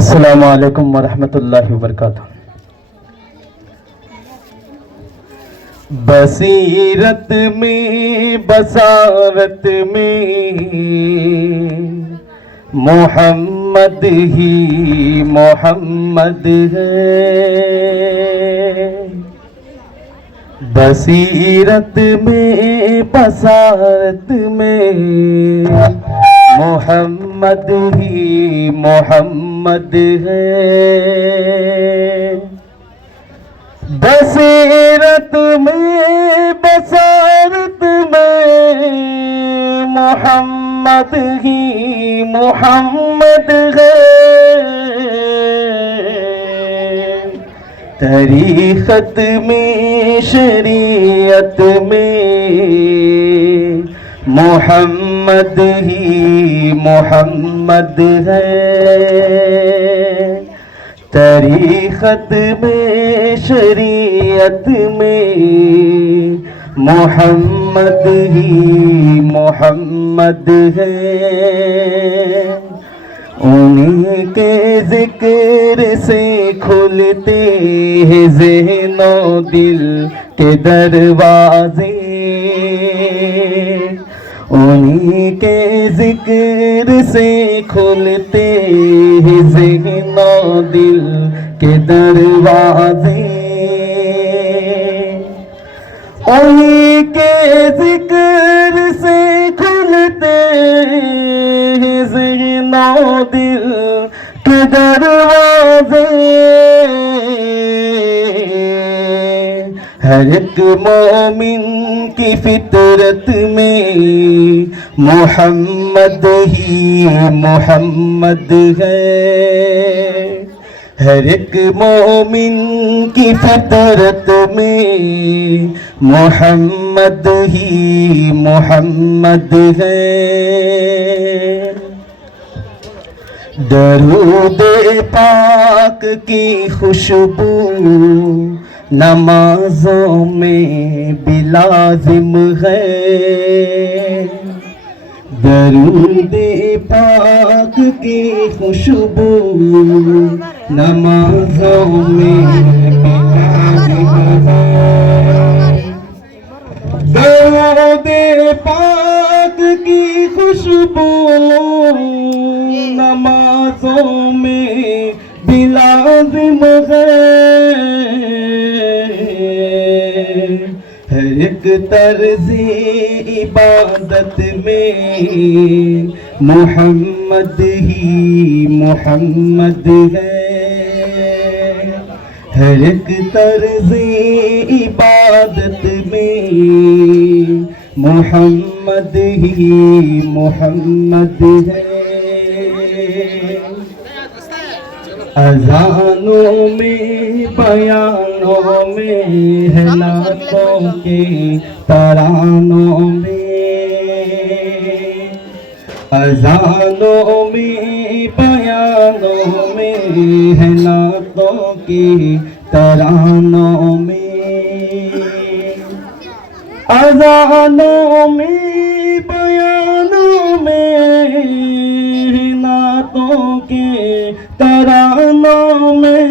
अस्सलामु अलैकुम वरहमतुल्लाहि वबरकातुहू। बसीरत में बसारत में मोहम्मद ही मोहम्मद है। बसीरत में बसारत में मोहम्मद ही मोहम्मद है। बसीरत में बसारत में मोहम्मद ही मोहम्मद है। तरीक़त में शरीयत में मोहम्मद ही मोहम्मद है। तरीक़त में शरीयत में मोहम्मद ही मोहम्मद है। उन्हीं के ज़िक्र से खुलते हैं ज़हनो दिल के दरवाज़े। उन्हीं के ज़िक्र से खुलते हैं ज़हनो दिल के दरवाज़े। उन्हीं के ज़िक्र से खुलते हैं ज़हनो दिल के दरवाज़े। हर एक मोमिन की फितरत में मोहम्मद ही मोहम्मद है। हर एक मोमिन की फितरत में मोहम्मद ही मोहम्मद है। दरूद पाक की खुशबू नमाजों में बिलाजिम है। दरूद पाक की खुशबू नमाजों में बिलाजिम है। दरूद पाक की खुशबू नमाजों में बिलाजिम है। हर एक तर्ज़े इबादत में मोहम्मद ही मोहम्मद है। हर एक तर्ज़े इबादत में मोहम्मद ही मोहम्मद है। अज़ानों में बयानों में है नातों के तरानों में। अज़ानों में बयानों में है नातों की तरानों में, अज़ानों में बयानों में है नातों के तरानों में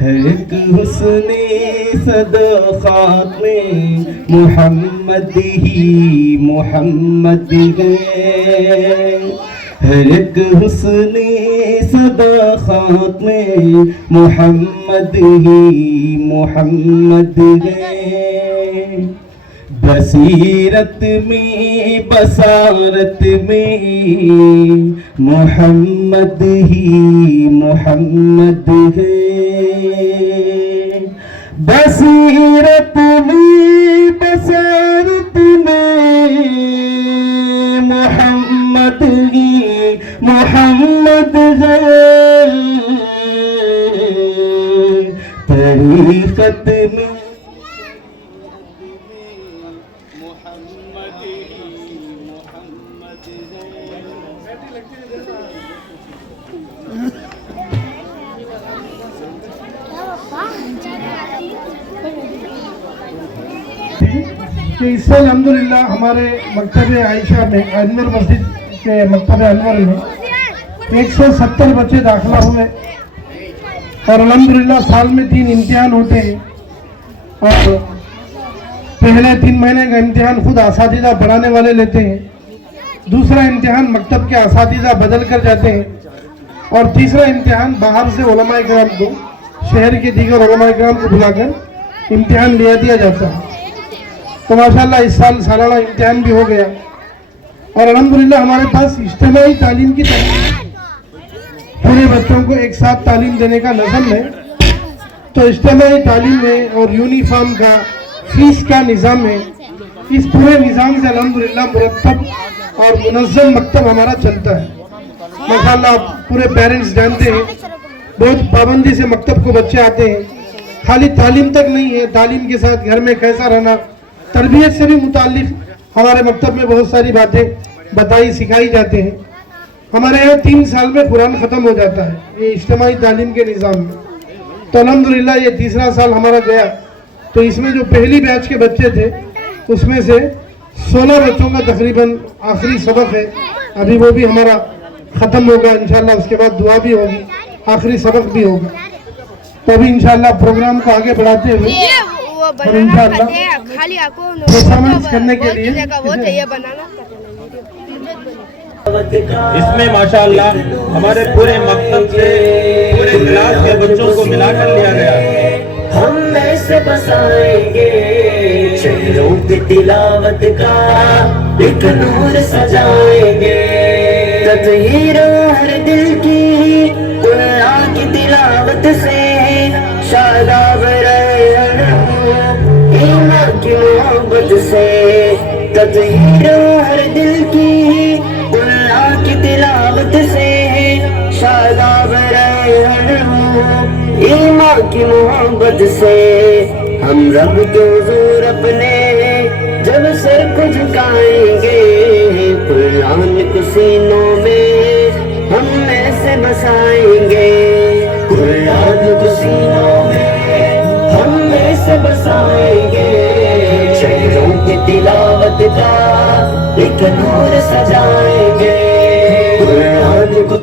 है एक हुस्ने सदक़ात में मोहम्मद ही मोहम्मद है। हर एक हुस्ने सदक़ात में मोहम्मद ही मोहम्मद है। बसीरत में बसारत में मोहम्मद ही मोहम्मद है। बसीरत में बसारत में मोहम्मद ही मोहम्मद है। तरीक़त में मोहम्मद ही मोहम्मद कि इससे अल्हम्दुलिल्लाह हमारे मकतब आयशा में अनवर मस्जिद के मकतब अनवर में 170 बच्चे दाखिला हुए और अल्हम्दुलिल्लाह साल में 3 इम्तिहान होते हैं और पहले 3 महीने का इम्तिहान खुद असातिज़ा पढ़ाने वाले लेते हैं, दूसरा इम्तिहान मकतब के असातिज़ा बदल कर जाते हैं और तीसरा इम्तिहान बाहर से उलमाए किराम को, शहर के दीगर उलमाए किराम को बुलाकर इम्तिहान लिया दिया जाता है। तो माशाल्लाह इस साल सालाना इम्तिहान भी हो गया और अल्हम्दुलिल्लाह हमारे पास इज्तिमाई तालीम की पूरे बच्चों को एक साथ तालीम देने का नज़म है। तो इज्तिमाई तालीम है और यूनिफॉर्म का फीस का निज़ाम है। इस पूरे निज़ाम से अल्हम्दुलिल्लाह मुरत्तब और मुनज़्ज़म मकतब हमारा चलता है। माशाल्लाह पूरे पेरेंट्स जानते हैं, बहुत पाबंदी से मकतब को बच्चे आते हैं। खाली तालीम तक नहीं है, तालीम के साथ घर में कैसा रहना, तरबियत से भी मुताल्लिक़ हमारे मकतब में बहुत सारी बातें बताई सिखाई जाते हैं। हमारे यहाँ 3 साल में कुरान ख़त्म हो जाता है ये इज्तिमाई तालीम के निज़ाम में। तो अल्हम्दुलिल्लाह ये तीसरा साल हमारा गया। तो इसमें जो पहली बैच के बच्चे थे उसमें से 16 बच्चों का तकरीबन आखिरी सबक है, अभी वो भी हमारा ख़त्म होगा इंशाल्लाह। उसके बाद दुआ भी होगी, आखिरी सबक भी होगा। तो अभी इंशाल्लाह प्रोग्राम को आगे बढ़ाते हुए और इंशाल्लाह परफॉर्मेंस करने के लिए इसमें माशाअल्लाह हमारे पूरे मकतब से पूरे क्लास के बच्चों को मिलाकर लिया गया है। हम ऐसे बसाएंगे चेहरों पे तिलावत का एक नूर सजाएंगे। तज़हीर हर दिल की कुरान की तिलावत से शादाब रहे ईमान की मोहब्बत से। तज़हीर हर दिल की कुरान की तिलावत से शादाब रहे ईमान की मोहब्बत से। हम रब के हुजूर अपने जब सर को झुकाएंगे कुरान को सीनों में हम ऐसे बसाएंगे। कुरान को सीनों में हम ऐसे बसाएंगे चेहरों की तिलावत का एक नूर सजाएंगे। कुरान को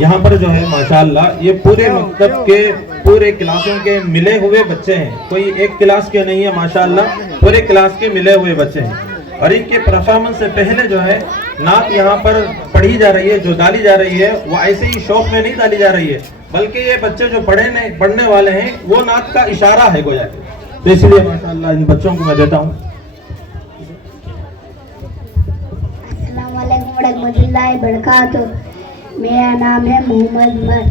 यहाँ पर जो है माशाअल्लाह ये पूरे मकतब के पूरे क्लासों के मिले हुए बच्चे हैं, कोई एक क्लास के नहीं है माशाअल्लाह, पूरे क्लास के मिले हुए बच्चे हैं। और इनके परफॉर्मेंस से पहले जो है नात यहाँ पर पढ़ी जा रही है, जो डाली जा रही है वो ऐसे ही शौक में नहीं डाली जा रही है, बल्कि ये बच्चे जो पढ़ने वाले हैं वो नात का इशारा है गोया। तो इसलिए माशाअल्लाह इन बच्चों को मैं देता हूँ। अस्सलाम वालेकुम रहमतुल्लाहि बरकातहू। मेरा नाम है मोहम्मद मर।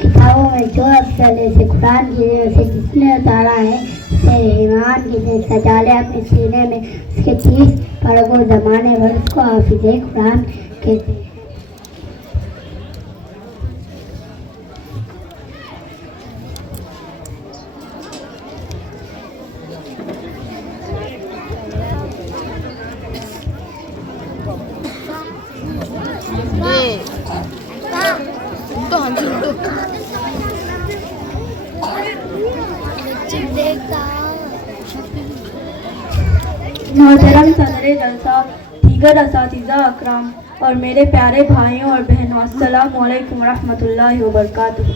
किताबों में जो अफसल है कुरान की से जिसने उतारा है से ईमान की से सजा ले अपने सीने में, उसके 30 पढ़ो ज़माने भर उसको हाफिज़े कुरान कहते हैं। मोहतरम सदर जलसा, दीगर असातिज़ा अकराम और मेरे प्यारे भाइयों और बहनों, अस्सलामु अलैकुम रहमतुल्लाहि व बरकातुहू।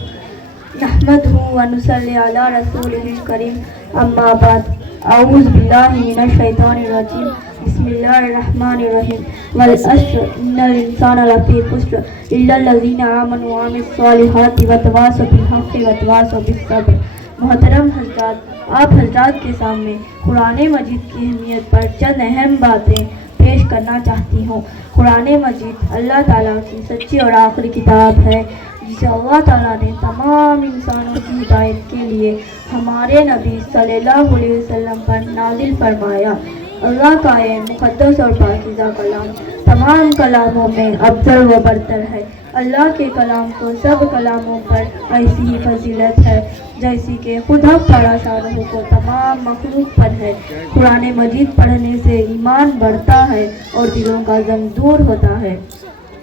नहमदुहु व नुसल्ली अला रसूलिहिल करीम, अम्मा बाद। अऊज़ु बिल्लाहि मिनश शैतानिर रजीम, बिस्मिल्लाहिर रहमानिर रहीम। वल अस्र इन्नल इंसाना लफ़ी खुस्र इल्लल लज़ीना आमनु व अमिलुस सालिहाति व तवासौ बिल हक़्क़ि व तवासौ बिस सब्र। मोहतरम हज़रात, आप हज़रात के सामने कुरान मजीद की अहमियत पर चंद अहम बातें पेश करना चाहती हूँ। कुरान मजीद अल्लाह ताला की सच्ची और आखिरी किताब है, जिसे अल्लाह ताला ने तमाम इंसानों की हिदायत के लिए हमारे नबी सल्लल्लाहु अलैहि वसल्लम पर नाजिल फरमाया। अल्लाह का ये मुक़द्दस और पाकीज़ा कलाम तमाम कलामों में अफजल व बरतर है। अल्लाह के कलाम को सब कलामों पर ऐसी ही फजीलत है जैसी कि खुद हक़ ताला शाह को तमाम मखलूक पर है। कुरान मजीद पढ़ने से ईमान बढ़ता है और दिलों का ज़म दूर होता है।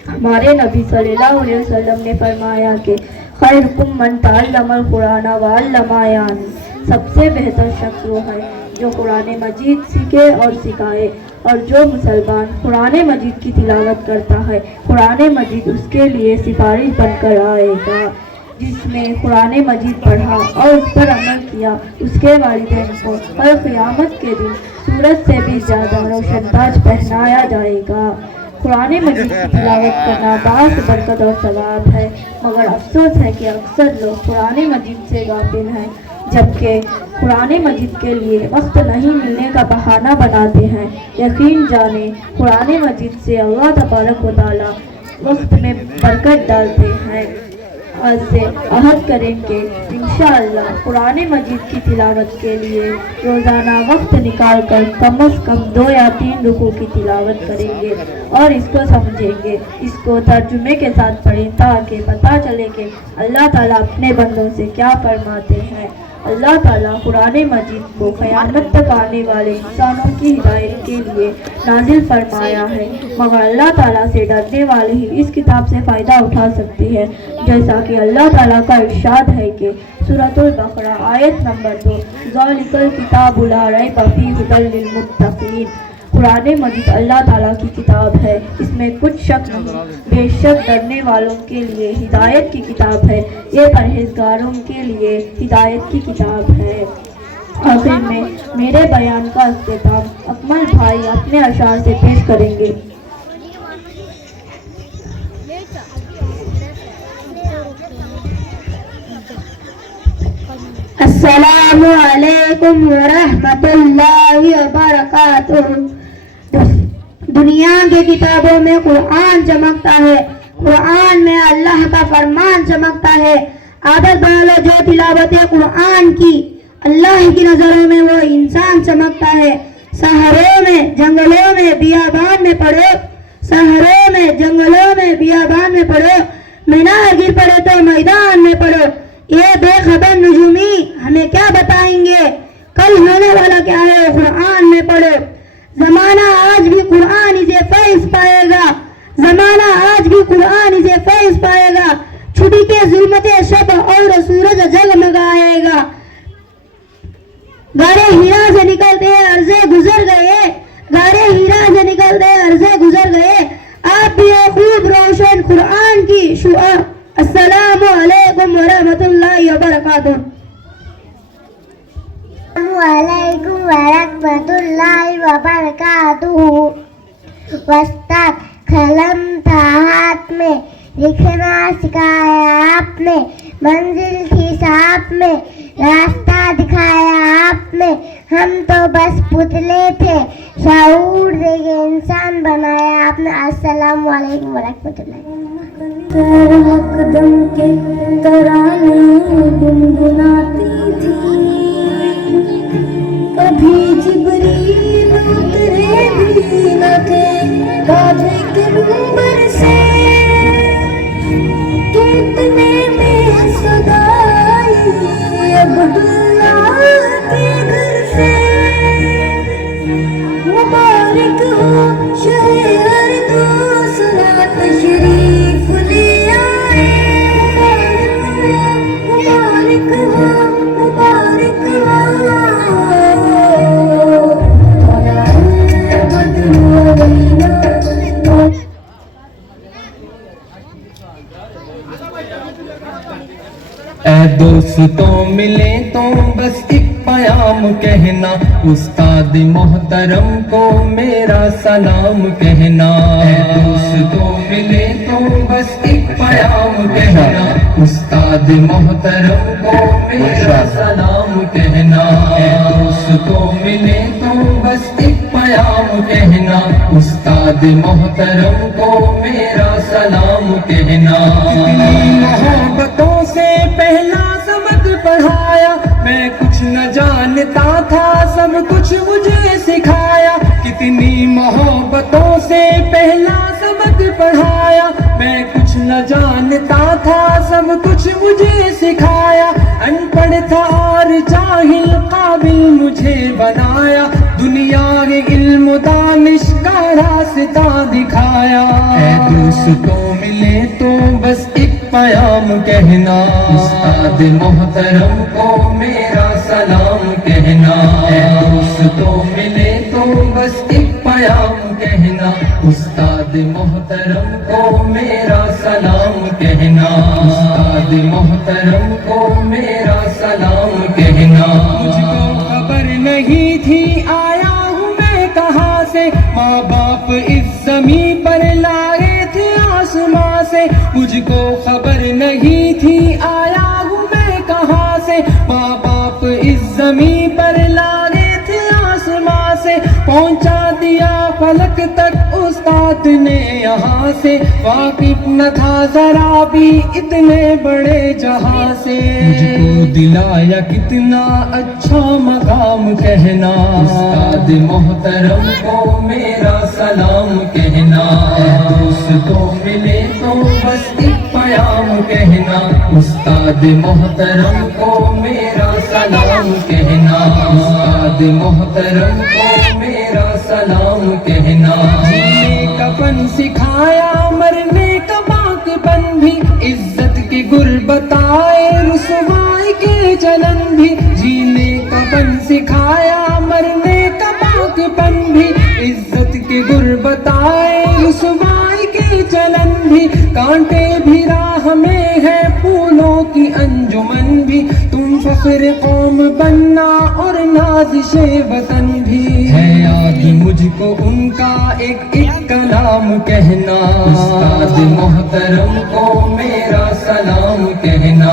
हमारे नबी सल्लल्लाहु अलैहि वसल्लम ने फरमाया कि खैरुकुम मन तअल्लमल कुरान व अल्लमा, यानी सबसे बेहतर शख्स वो है जो कुरान मजीद सीखे और सिखाए, और जो मुसलमान कुरान मजीद की तिलावत करता है कुरान मजीद उसके लिए सिफारिश बनकर आएगा। जिसने कुरान मजीद पढ़ा और उस पर अमल किया, उसके वालिदैन को हर क़यामत के दिन सूरज से भी ज़्यादा रोशन ताज पहनाया जाएगा। कुरान मजीद की तिलावत करना बास बरकत और सवाब है, मगर अफसोस है कि अक्सर लोग कुरान मजीद से गाफिल हैं, जबकि कुरान मजीद के लिए वक्त नहीं मिलने का बहाना बनाते हैं। यकीन जाने कुरान मजीद से अल्लाह तबारक व तआला वक्त में बरकत डालते हैं। आज से अहद करेंगे इंशाअल्लाह कुरान मजीद की तिलावत के लिए रोज़ाना वक्त निकाल कर कम अज़ कम 2 या 3 रुकू की तिलावत करेंगे और इसको समझेंगे, इसको तर्जुमे के साथ पढ़ें ताकि पता चले कि अल्लाह ताला अपने बंदों से क्या फरमाते हैं। अल्लाह ताला कुरान मजीद को क़यामत तक आने वाले इंसानों की हिदायत के लिए नाजिल फरमाया है, मगर अल्लाह ताला से डरने वाले ही इस किताब से फ़ायदा उठा सकते हैं। जैसा कि अल्लाह ताला का इरशाद है कि सूरतुल बकरा आयत नंबर 2, ज़ालिकल किताबु ला रैब फ़ीहि हुदल लिल मुत्तक़ीन। कुरान मजीद अल्लाह ताला की किताब है, इसमें कुछ शक नहीं, बेशक डरने वालों के लिए हिदायत की किताब है, ये परहेजगारों के लिए हिदायत की किताब है। आखिर में मेरे बयान का अख्तिताम अकमल भाई अपने अशार से पेश करेंगे। अस्सलामु अलैकुम व रहमतुल्लाहि व बरकातुहू। दुनिया की किताबों में कुरान चमकता है, कुरान में अल्लाह का फरमान चमकता है। आदत बना लो जो तिलावत कुरान की, अल्लाह की नजरों में वो इंसान चमकता है। शहरों में जंगलों में बियाबान में पढ़ो, शहरों में जंगलों में बियाबान में पढ़ो, मीनार गिर पड़े तो मैदान में पढ़ो। ये बेखबर नजूमी हमें क्या बताएंगे, कल होने वाला क्या है कुरान में पढ़ो। जमाना आज भी कुरान इसे फैज़ पाएगा, जमाना आज भी कुरान इसे फैज़ पाएगा। छुट्टी के जुल्मते शब और सूरज जगमगाएगा। गारे हीरा से निकलते अर्ज़े गुजर गए, गारे हीरा से निकलते अर्ज़े गुजर गए। आप भी खूब रोशन कुरान की शुआ। अस्सलामु अलैकुम व रहमतुल्लाहि व बरकातुहू। वालेकुम वरहमतुल्लाहि व बरकातुहू। वस्ताद कलम था हाथ में, लिखना सिखाया आपने, मंजिल थी साथ में, रास्ता दिखाया आपने। हम तो बस पुतले थे, शऊर देके इंसान बनाया आपने। अस्सलामु अलैकुम वरहमतुल्लाहि। कदम के तराने गुनगुनाती थी, कभी जिब्रील उतरे भी न थे काबे के मिंबर से। कितने में सदाई अब्दुल्ला के घर से। मुबारक हो शहर दो सुना तशरीफ ले आए। मुबारक हो, मुबारक हो, मुबारक हो। दोस्तों मिले तो बस एक पयाम कहना, उस्ताद मोहतरम को मेरा सलाम कहना। दोस्तों मिले तो बस एक पयाम कहना, उस्ताद मोहतरम को मेरा सलाम कहना। दोस्तों मिले तो बस एक पयाम कहना, उस्ताद मोहतरम को मेरा सलाम कहना। कितनी मोहब्बतों से पहला सबक पढ़ाया, मैं कुछ न जानता था सब कुछ मुझे सिखाया। कितनी मोहब्बतों से पहला सबक पढ़ाया, मैं कुछ न जानता था सब कुछ मुझे सिखाया। अनपढ़ था और जाहिल काबिल मुझे बनाया, दुनिया के इल्म दानिश का रास्ता दिखाया। दोस्तों मिले तो बस एक पयाम कहना, उस्ताद मोहतरम को मेरा सलाम कहना। दोस्तों मिले तो बस एक पयाम कहना, उस्ताद मोहतरम को मेरा सलाम कहना। उस्ताद मोहतरम को मेरा सलाम कहना। मुझको खबर नहीं थी आया हूँ मैं कहाँ से, माँ बाप इस ज़मीन पर लाए थे आसमां से। मुझको खबर नहीं थी आया हूँ मैं कहाँ से, माँ बाप इस ज़मीन पर लाए थे आसमां से। पहुँचा दिया फलक तक उस्ताद ने यहाँ से, वाकिफ न था जरा भी इतने बड़े जहाँ से। मुझको दिलाया कितना अच्छा मकाम कहना, उस्ताद मोहतरम को मेरा सलाम कहना। दोस्तों मिले तो बस एक पयाम कहना, उस्ताद मोहतरम को मेरा सलाम कहना। उस्ताद मोहतरम को मेरा सलाम कहना। जीने का फन सिखाया, मरने का बाकपन भी, इज्जत के गुर बताए रुसवाई के जलन भी। जीने का फन सिखाया, मरने का बाकपन भी, इज्जत के गुर बताए रुसवाई के जलन भी। कांटे भी राह में है फूलों की अंजुमन भी, तुम फख्र कौम बनना और नाज़िशे वतन भी। है याद मुझको उनका एक एक कलाम कहना, उस्ताद मोहतरम को मेरा सलाम कहना।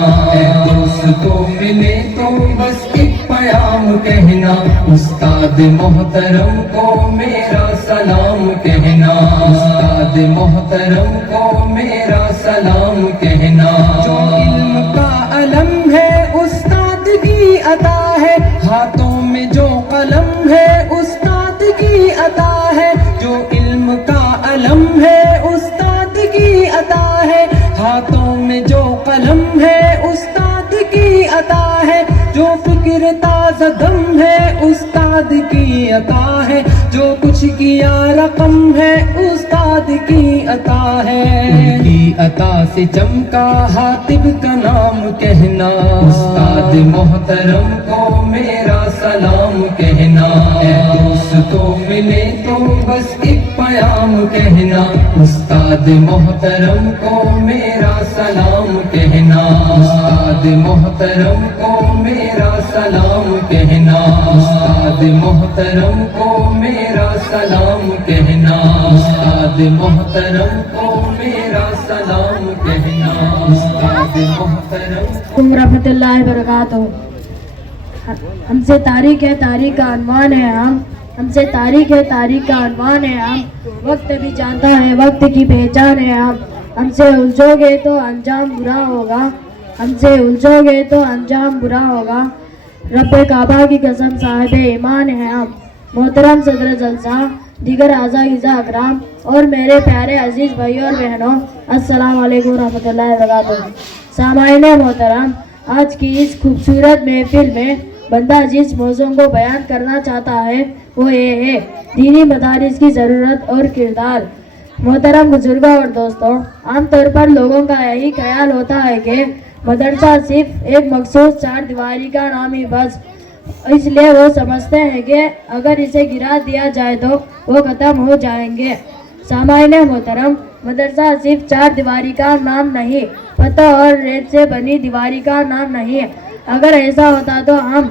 दोस्तों मिले तो बस एक पयाम कहना, उस्ताद मोहतरम को मेरा सलाम कहना। उस्ताद मोहतरम को मेरा सलाम कहना। जो इल्म का अलम है उस्ताद की अता है, हाथों में जो कलम है उस्ताद की अता है। जो इल्म का अलम है उस्ताद की अता है, हाथों में जो कलम है उस्ताद की अता है। जो फिक्र ताज़ा दम है उस्ताद की अता है, जो कुछ किया रकम है उस्ताद की अता है। उनकी अता से चमका हातिब का नाम कहना, उस्ताद मोहतरम को मेरा सलाम कहना। दोस्तों मिले तो बस एक पयाम कहना, उस्ताद मोहतरम को मेरा सलाम कहना। उस्ताद मोहतरम को मेरा सलाम कहना। उस्ताद मोहतरम को मेरा सलाम कहना। उस्ताद मोहतरम को मेरा सलाम कहना। उस्ताद मोहतरम रहमतुल्लाहि व बरकातहू। हमसे तारीख है तारीख का अनवान है हम, हमसे तारीख है तारीख का अनवान है हम। वक्त भी जानता है वक्त की पहचान है हम। हमसे उलझोगे तो अंजाम बुरा होगा, हमसे उलझोगे तो अंजाम बुरा होगा। रब्बे काबा की कसम साहिब ईमान है हम। मोहतरम सदर जलसा, दीगर आज़ा अकराम और मेरे प्यारे अजीज़ भाइयों और बहनों, अस्सलाम वालेकुम रहमतुल्लाहि व बरकातहू। सामाईन मोहतरम, आज की इस खूबसूरत महफिल में बंदा जिस मौज़ू को बयान करना चाहता है वो ये है दीनी मदारिस की ज़रूरत और किरदार। मोहतरम बुजुर्गों और दोस्तों, आमतौर पर लोगों का यही ख्याल होता है कि मदरसा सिर्फ एक मखसूस चार दीवारी का नाम ही बस, इसलिए वो समझते हैं कि अगर इसे गिरा दिया जाए तो वो ख़त्म हो जाएंगे। सामाईन मोहतरम, मदरसा सिर्फ चार दीवारी का नाम नहीं पत्थर और रेत से बनी दीवारी का नाम नहीं है। अगर ऐसा होता तो हम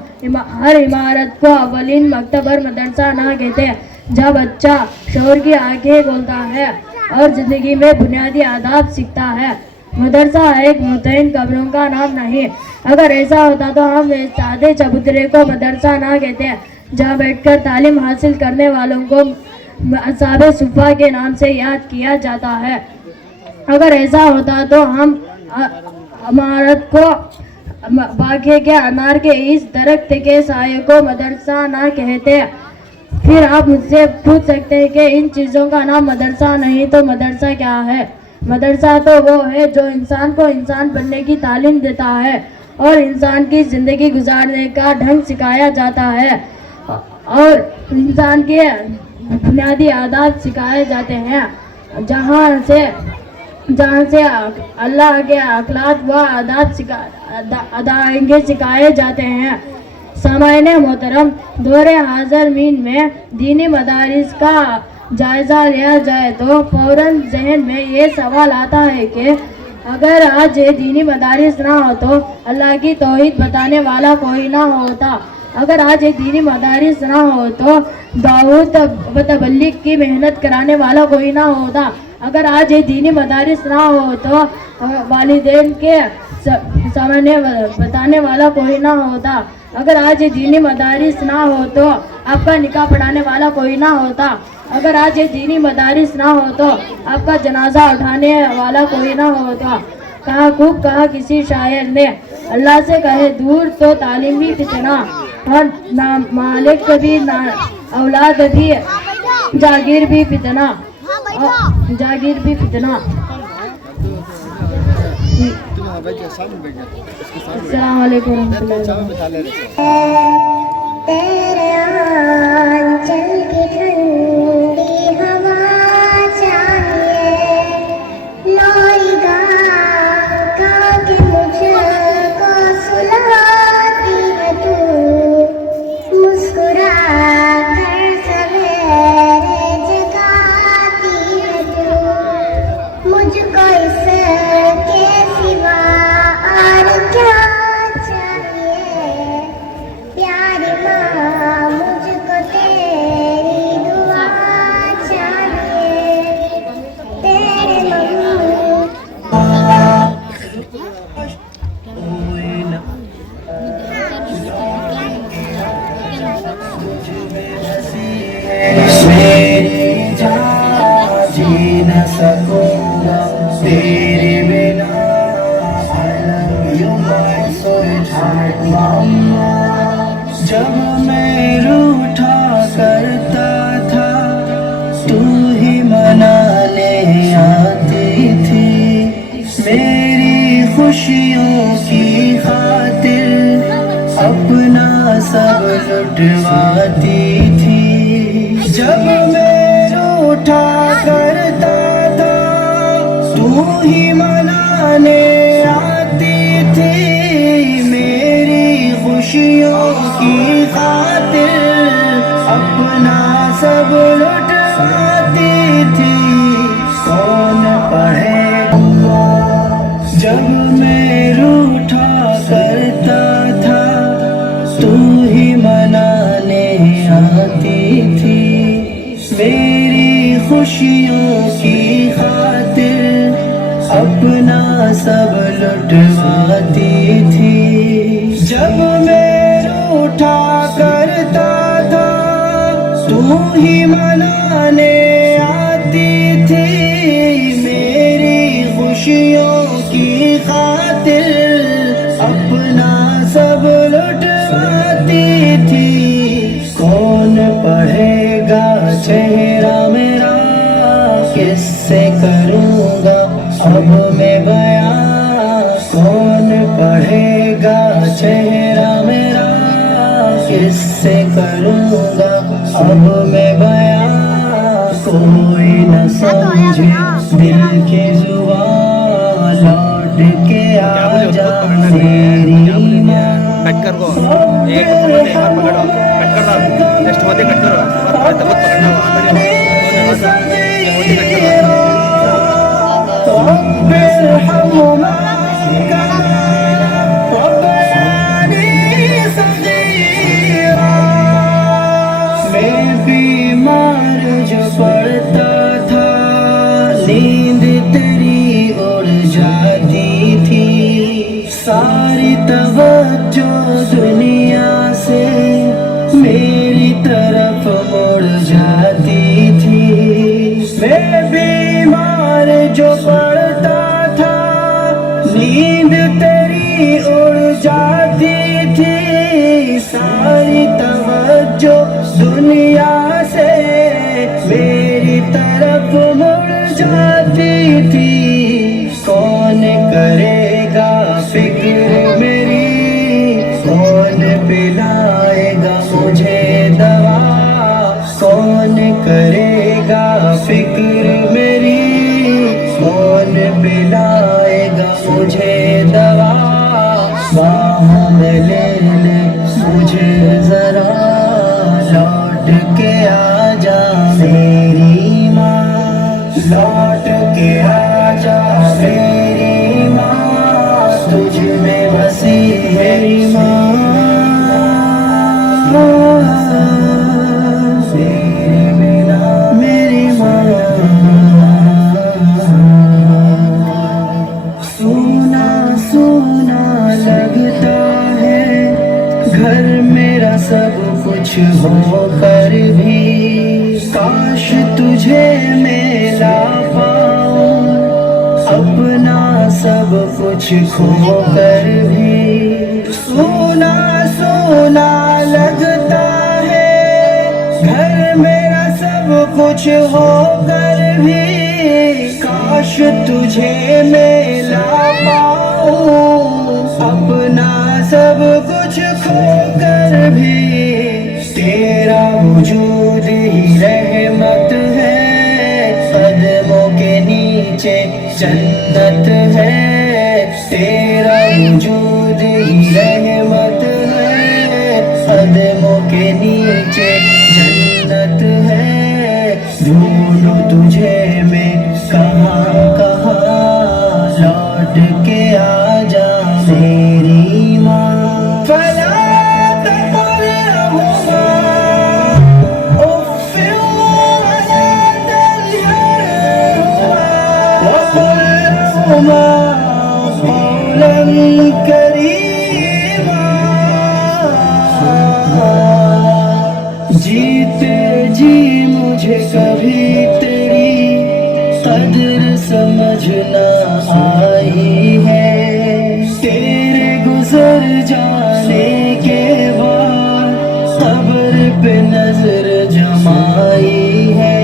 हर इमारत को अवलिन मकतब और मदरसा ना कहते, जहाँ बच्चा शोर की आंखें खोलता है और ज़िंदगी में बुनियादी आदाब सीखता है। मदरसा एक मुतयन कब्रों का नाम नहीं। अगर ऐसा होता तो हम सादे चबूतरे को मदरसा ना कहते, जहाँ बैठकर तालीम हासिल करने वालों को असाबे सुफ़ा के नाम से याद किया जाता है। अगर ऐसा होता तो हम इमारत को बागे के अनार के इस दरख्त के साये को मदरसा ना कहते। फिर आप मुझसे पूछ सकते हैं कि इन चीज़ों का नाम मदरसा नहीं तो मदरसा क्या है? मदरसा तो वो है जो इंसान को इंसान बनने की तालीम देता है और इंसान की ज़िंदगी गुजारने का ढंग सिखाया जाता है और इंसान के बुनियादी आदाब सिखाए जाते हैं, जहाँ से अल्लाह के अखलाक व आदाब अदाएंगे सिखाए जाते हैं। सामाइन मोहतरम, दौरे हाज़र मीन में दीनी मदारिस का जायज़ा लिया जाए तो फ़ौरन जहन में ये सवाल आता है कि अगर आज ये दीनी मदारिस ना हो तो अल्लाह की तौहीद बताने वाला कोई ना होता। अगर आज ये दीनी मदारिस ना हो तो दाऊद व तबलीग की मेहनत कराने वाला कोई ना होता। अगर आज ये दीनी मदारिस ना हो तो वालिदैन के सामने बताने वाला कोई ना होता। अगर आज ये दीनी मदारिस ना हो तो आपका निकाह पढ़ाने वाला कोई ना होता। अगर आज ये दीनी मदारिस ना हो तो आपका जनाजा उठाने वाला कोई ना होता। कहा खूब कहा किसी शायर ने, अल्लाह से कहे दूर तो तालीम भी फितना और ना मालिक भी ना औलाद भी जागीर भी फितना, जागीर भी फितना। अस्सलाम वालेकुम तेरे आंचल की ठंडी हवा चाहिए, लोई गा के मुझको सुलाती है तू, मुस्कुरा कर सवेरे जगाती है तू, मुझको इसके सिवा और क्या चाहिए, प्यारी माँ मुझको तेरी दुआ चाहिए, तेरे मम्मी मेरी जान जी न सकूंगा तेरे बिना। I love you my sweetheart mama। जब मैं रूठा करता था तू ही मनाने आती थी, मेरी खुशियों की खातिर अपना सब लुटवाती थी। जब मैं रूठा करता था तू ही मनाने आती थी, मेरी खुशियों की खातिर अपना सब लुटवाती थी। कौन पढ़ेगा जब मैं रूठा करता था तू ही मनाने आती थी, मेरी खुशियों की खातिर अपना सब लुटवाती थी। जब मैं रूठा करता था तू ही मनाने आती थी, मेरी खुशियों की खातिर अपना सब लुटवाती थी। कौन पढ़ेगा चेहरा मेरा किससे करूँगा अब मैं बयां, कौन पढ़ेगा चेहरा मेरा किससे करूँगा अब मैं बयां। कोई न समझे दिल की जुबान लौट के आ जा मेरी माँ। कट कर को एक बार पकड़ो, कट कर दो, नेक्स्ट होते कट करो, और तब पकड़ना वहां पे ये होते कट करो। बीमार जो पड़ता था नींद तेरी उड़ जाती थी, सारी तवज्जो दुनिया से मेरी तरफ मुड़ जाती थी। मैं बीमार जो पड़ता था नींद तेरी उड़ जाती थी, सारी तवज्जो दुनिया से मेरी तरफ मुड़ जाती थी। कौन करेगा फिक्र मेरी, कौन पिलाएगा मुझे दवा, कौन करेगा फिक्र मेरी, कौन पिलाएगा मुझे दवा। बाहों में ले ले मुझे जरा, लौट के आजा मेरी माँ, लौट के आजा मेरी माँ, तुझ में बसी है माँ। तेरे बिना मेरी माँ, सूना सूना लगता है घर मेरा सब कुछ होकर भी, काश तुझे मैं ला पाऊं अपना सब कुछ खोकर भी। सोना सोना लगता है घर मेरा सब कुछ होकर भी, काश तुझे मैं ला पाऊं अपना सब कुछ खोकर भी। तेरा वजूद ही रहमत है, कदमों के नीचे जन्नत है। तेरा वजूद ही रहमत है, कदमों के नीचे जन्नत है। ढूंढूं तुझे मैं कहाँ कहाँ, लौट के आजा मेरी माँ। फला तक़ुल लहुमा उफ़ वला तनहरहुमा, वक़ुल लहुमा क़ौलन करीमा। जीते जी मुझे कभी तेरी कदर समझ न आई है, तेरे गुजर जाने के बाद कब्र पे नजर जमाई है।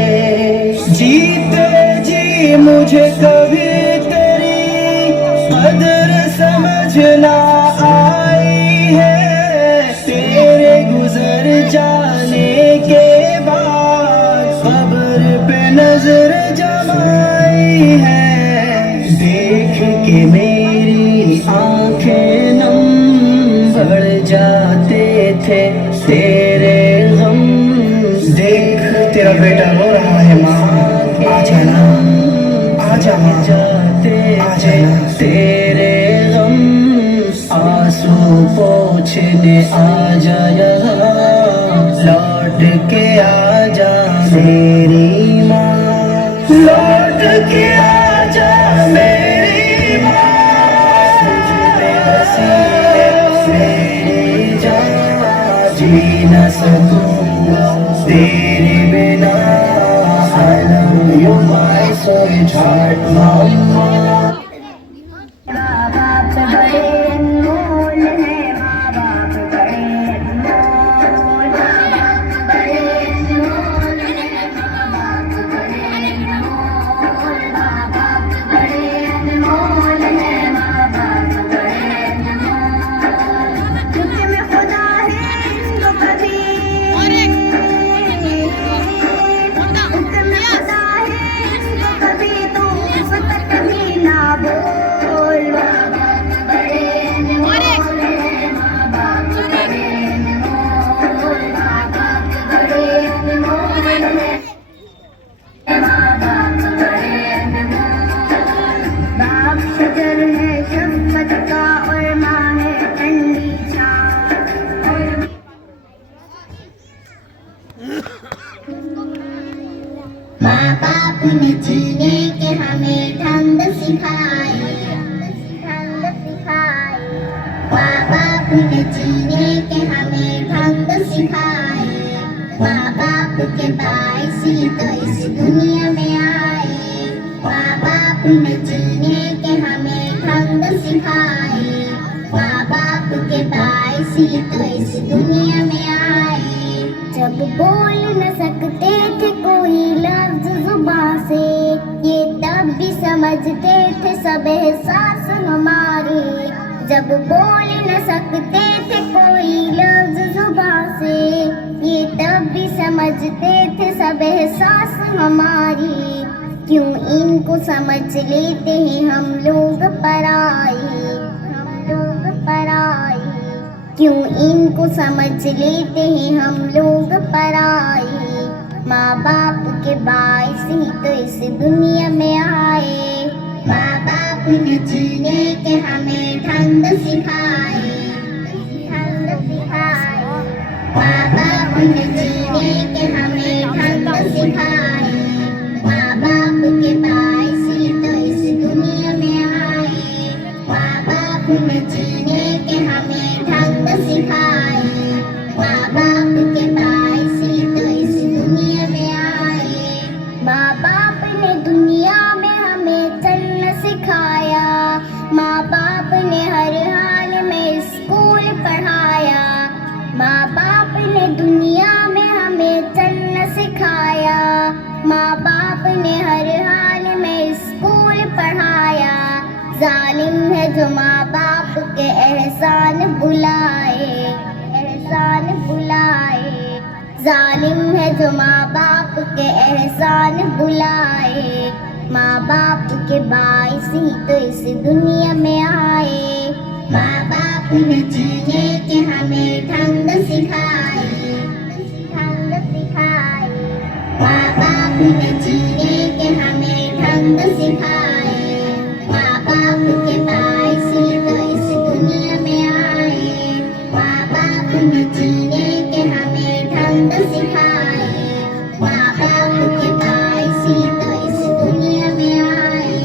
जीते जी मुझे कभी तेरी कदर समझ न आई है, तेरे गुजर जाने के बाद कब्र पे नजर जमाई है। देख के मेरी आंखें नम बढ़ जाते थे तेरे गम। देख तेरा बेटा रो रहा है माँ, आ जाना आ जाना आ जाना। तेरे गम आंसू पोंछने आ जा यहाँ, लौट के आ जा मेरी माँ, लौट के आ जा मेरी माँ। तुझमें बसी है मेरी जान, जी न सकूंगा तेरे बिना। I love you my sweetheart mama। बाप बड़े अनमोल है, माँ बाप बड़े अनमोल, बाप बड़े अनमोल है, माँ बाप बड़े अनमोल, माँ बाप बड़े अनमोल है, माँ बाप बड़े अनमोल। तुझमें खुदा है इनको कभी, तुझमें खुदा है इनको कभी, तुम तक भी ना माँ बाप ने जीने के हमें ढंग सिखाए, ढंग सिखाए। माँ बाप ने जीने के हमें ढंग सिखाए। माँ बाप के बाइस ही तो इस दुनिया में आए। माँ बाप ने जीने के हमें ढंग सिखाए। माँ बाप के बाइस ही तो इस दुनिया में आए। जब बोल न सकते थे कोई लफ्ज जुबान से, ये तब भी समझते थे सब एहसास हमारे। जब बोल न सकते थे कोई लफ्ज जुबान से, ये तब भी समझते थे सब एहसास हमारी। क्यों इनको समझ लेते हैं हम लोग पराए, हम लोग पराए। क्यों इनको समझ लेते हैं हम लोग पराए। माँ बाप के बाइस ही तो इस दुनिया में आए। माँ बाप ने जीने के हमें ढंग सिखाए, ढंग सिखाए। माँ बाप ने जीने के हमें ढंग सिखाए। माँ बाप के बाइस ही तो इस दुनिया में आए। माँ बाप ने जीने के हमें ढंग सिखाए। माँ बाप के बाइस ही तो इस दुनिया में आए। माँ बाप ने दुनिया में हमें चलना सिखाया। माँ बाप ने हर हाल में स्कूल पढ़ाया। माँ बाप ने दुनिया में हमें चलना सिखाया। माँ बाप ने हर हाल में स्कूल पढ़ाया। जालिम है जो माँ बाप के एहसान बुलाए, एहसान बुलाए। जालिम है जो माँ बाप के एहसान बुलाए। माँ बाप के बाइस ही तो इस दुनिया में आए। माँ बाप ने जीने के हमें ढंग सिखाए, ढंग सिखाए। माँ बाप ने जीने के हमें ढंग सिखाए। माँ बाप के बाइस ही तो इस दुनिया में आए। माँ बाप ने जीने के हमें ढंग सिखाए। माँ बाप के बाइस ही तो इस दुनिया में आए।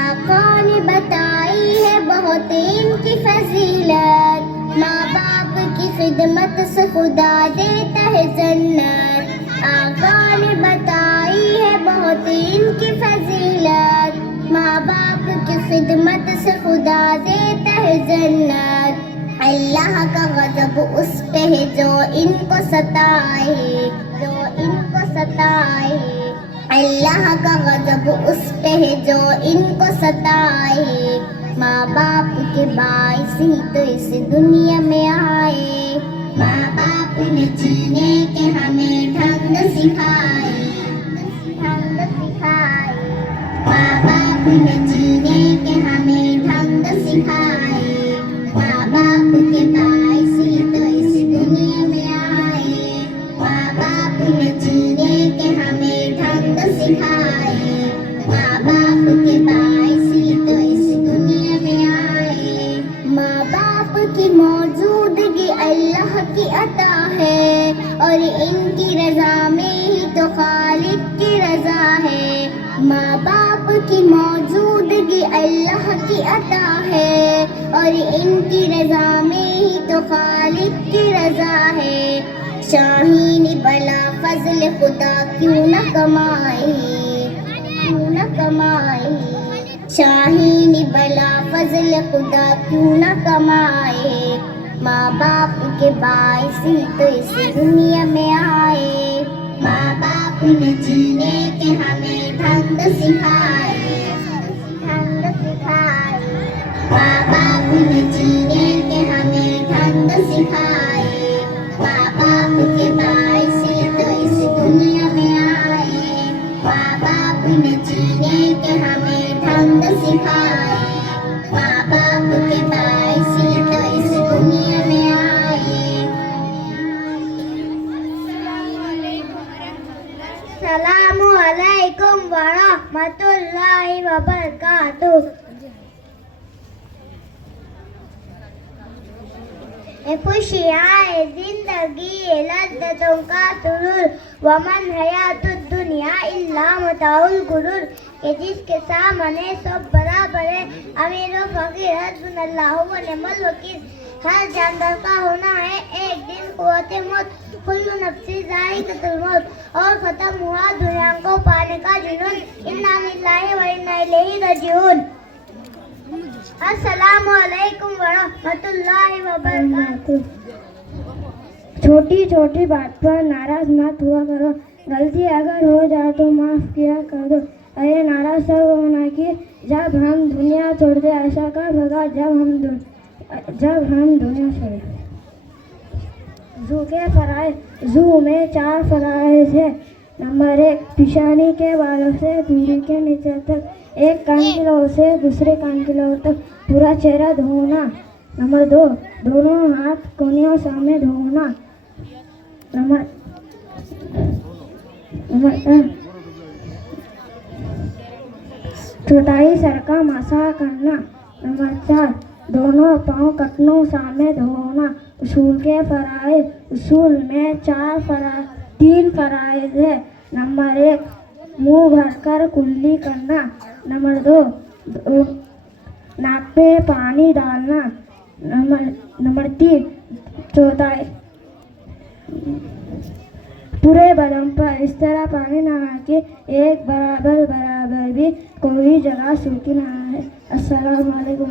आका ने बताई है बहुत इनकी फजीलत। माँ बाप की खिदमत से खुदा देता है जन्नत। आका ने बताई है बहुत इनकी फजीलत। माँ बाप की खिदमत से खुदा देता है जन्नत। अल्लाह का गज़ब उस पे है जो इनको सताए, जो इनको सताए। अल्लाह का गज़ब उस पे है जो इनको सताए। माँ बाप के बाइस ही तो इस दुनिया में आए। माँ बाप ने जीने के हमें ढंग सिखाए, ढंग सिखाए। माँ बाप ने जीने के हमें ढंग सिखाए। माँ बाप के बाइस ही तो इस दुनिया में आए। माँ बाप ने जीने के हमें ढंग सिखाए। माँ बाप के बाइस ही तो इस दुनिया में आए। माँ बाप की मौजूदगी अल्लाह की अता है, और इनकी रजा में ही तो खालिक की रजा है। माँ बाप की मौजूदगी अल्लाह की अता है, और इनकी रजा में ही तो खालिक की रजा है। शाहीन बला फजल खुदा क्यों न कमाए, क्यों न कमाए। शाहीन बला फजल खुदा क्यों न कमाए। माँ बाप के बाइस ही तो इस दुनिया में आए। माँ बाप ने जीने के हमें ढंग सिखाए, ढंग सिखाए। माँ बाप ने जीने के हमें ढंग सिखाए। माँ बाप के बाइस ही तो इस दुनिया में आए। माँ बाप ने जीने के हमें ढंग सिखाए। माँ बाप के बाइस ही तो इस दुनिया में आए। अस्सलामु अलैकुम व रहमतुल्लाहि व बरकातुहू। खुशियाँ जिंदगी लज्जतों का सुरूर वमन हयातुद दुनिया दुनिया इल्ला मताउल गुरूर, कि जिसके सामने सब बराबर है। अमीर व फकीर हस्बुनल्लाहु व निअमल वकील। हर जानदार का होना है एक दिन कुव्वते मौत, कुल्लु नफ्सी ज़ाइक़तुल मौत, और खत्म हुआ दुनिया को पाने का जुनून। इन्ना लिल्लाहि व इन्ना इलैहि राजिऊन। अस्सलामु अलैकुम व रहमतुल्लाहि व बरकातुहू। छोटी छोटी बात पर नाराज मत हुआ करो, गलती अगर हो जाए तो माफ किया कर दो। अरे नाराज सब होना कि जब हम दुनिया छोड़ दे, ऐसा कब होगा जब हम दुनिया छोड़े। जू के फराइज, जू में 4 फराइज है। नंबर 1, पिशानी के बालों से दूरी के नीचे तक, एक कान की लौ से दूसरे कान की लौ तक पूरा चेहरा धोना। नंबर 2, दोनों हाथ कोनियों सामने धोना। नंबर 3, चौथाई सर का मसा करना। नंबर 4, दोनों पाँव कटनों सामने धोना। उसूल के फराइज, उसूल में 3 फराइज है। नंबर 1, मुंह भरकर कुल्ली करना। नंबर 2, नाक पे पानी डालना। नंबर 3, चौथाई पूरे बदन पर इस तरह पानी नहा के एक बराबर भी कोई जगह सूखी ना है। अस्सलाम वालेकुम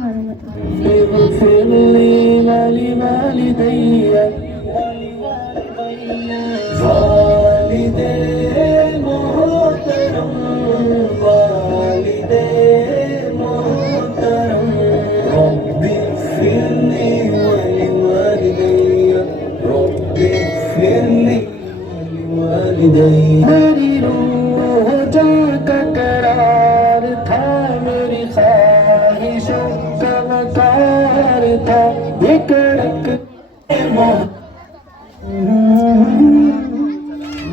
मेरी रूह जो का करार था, मेरी ख्वाहिशों का वकार था, ये कड़क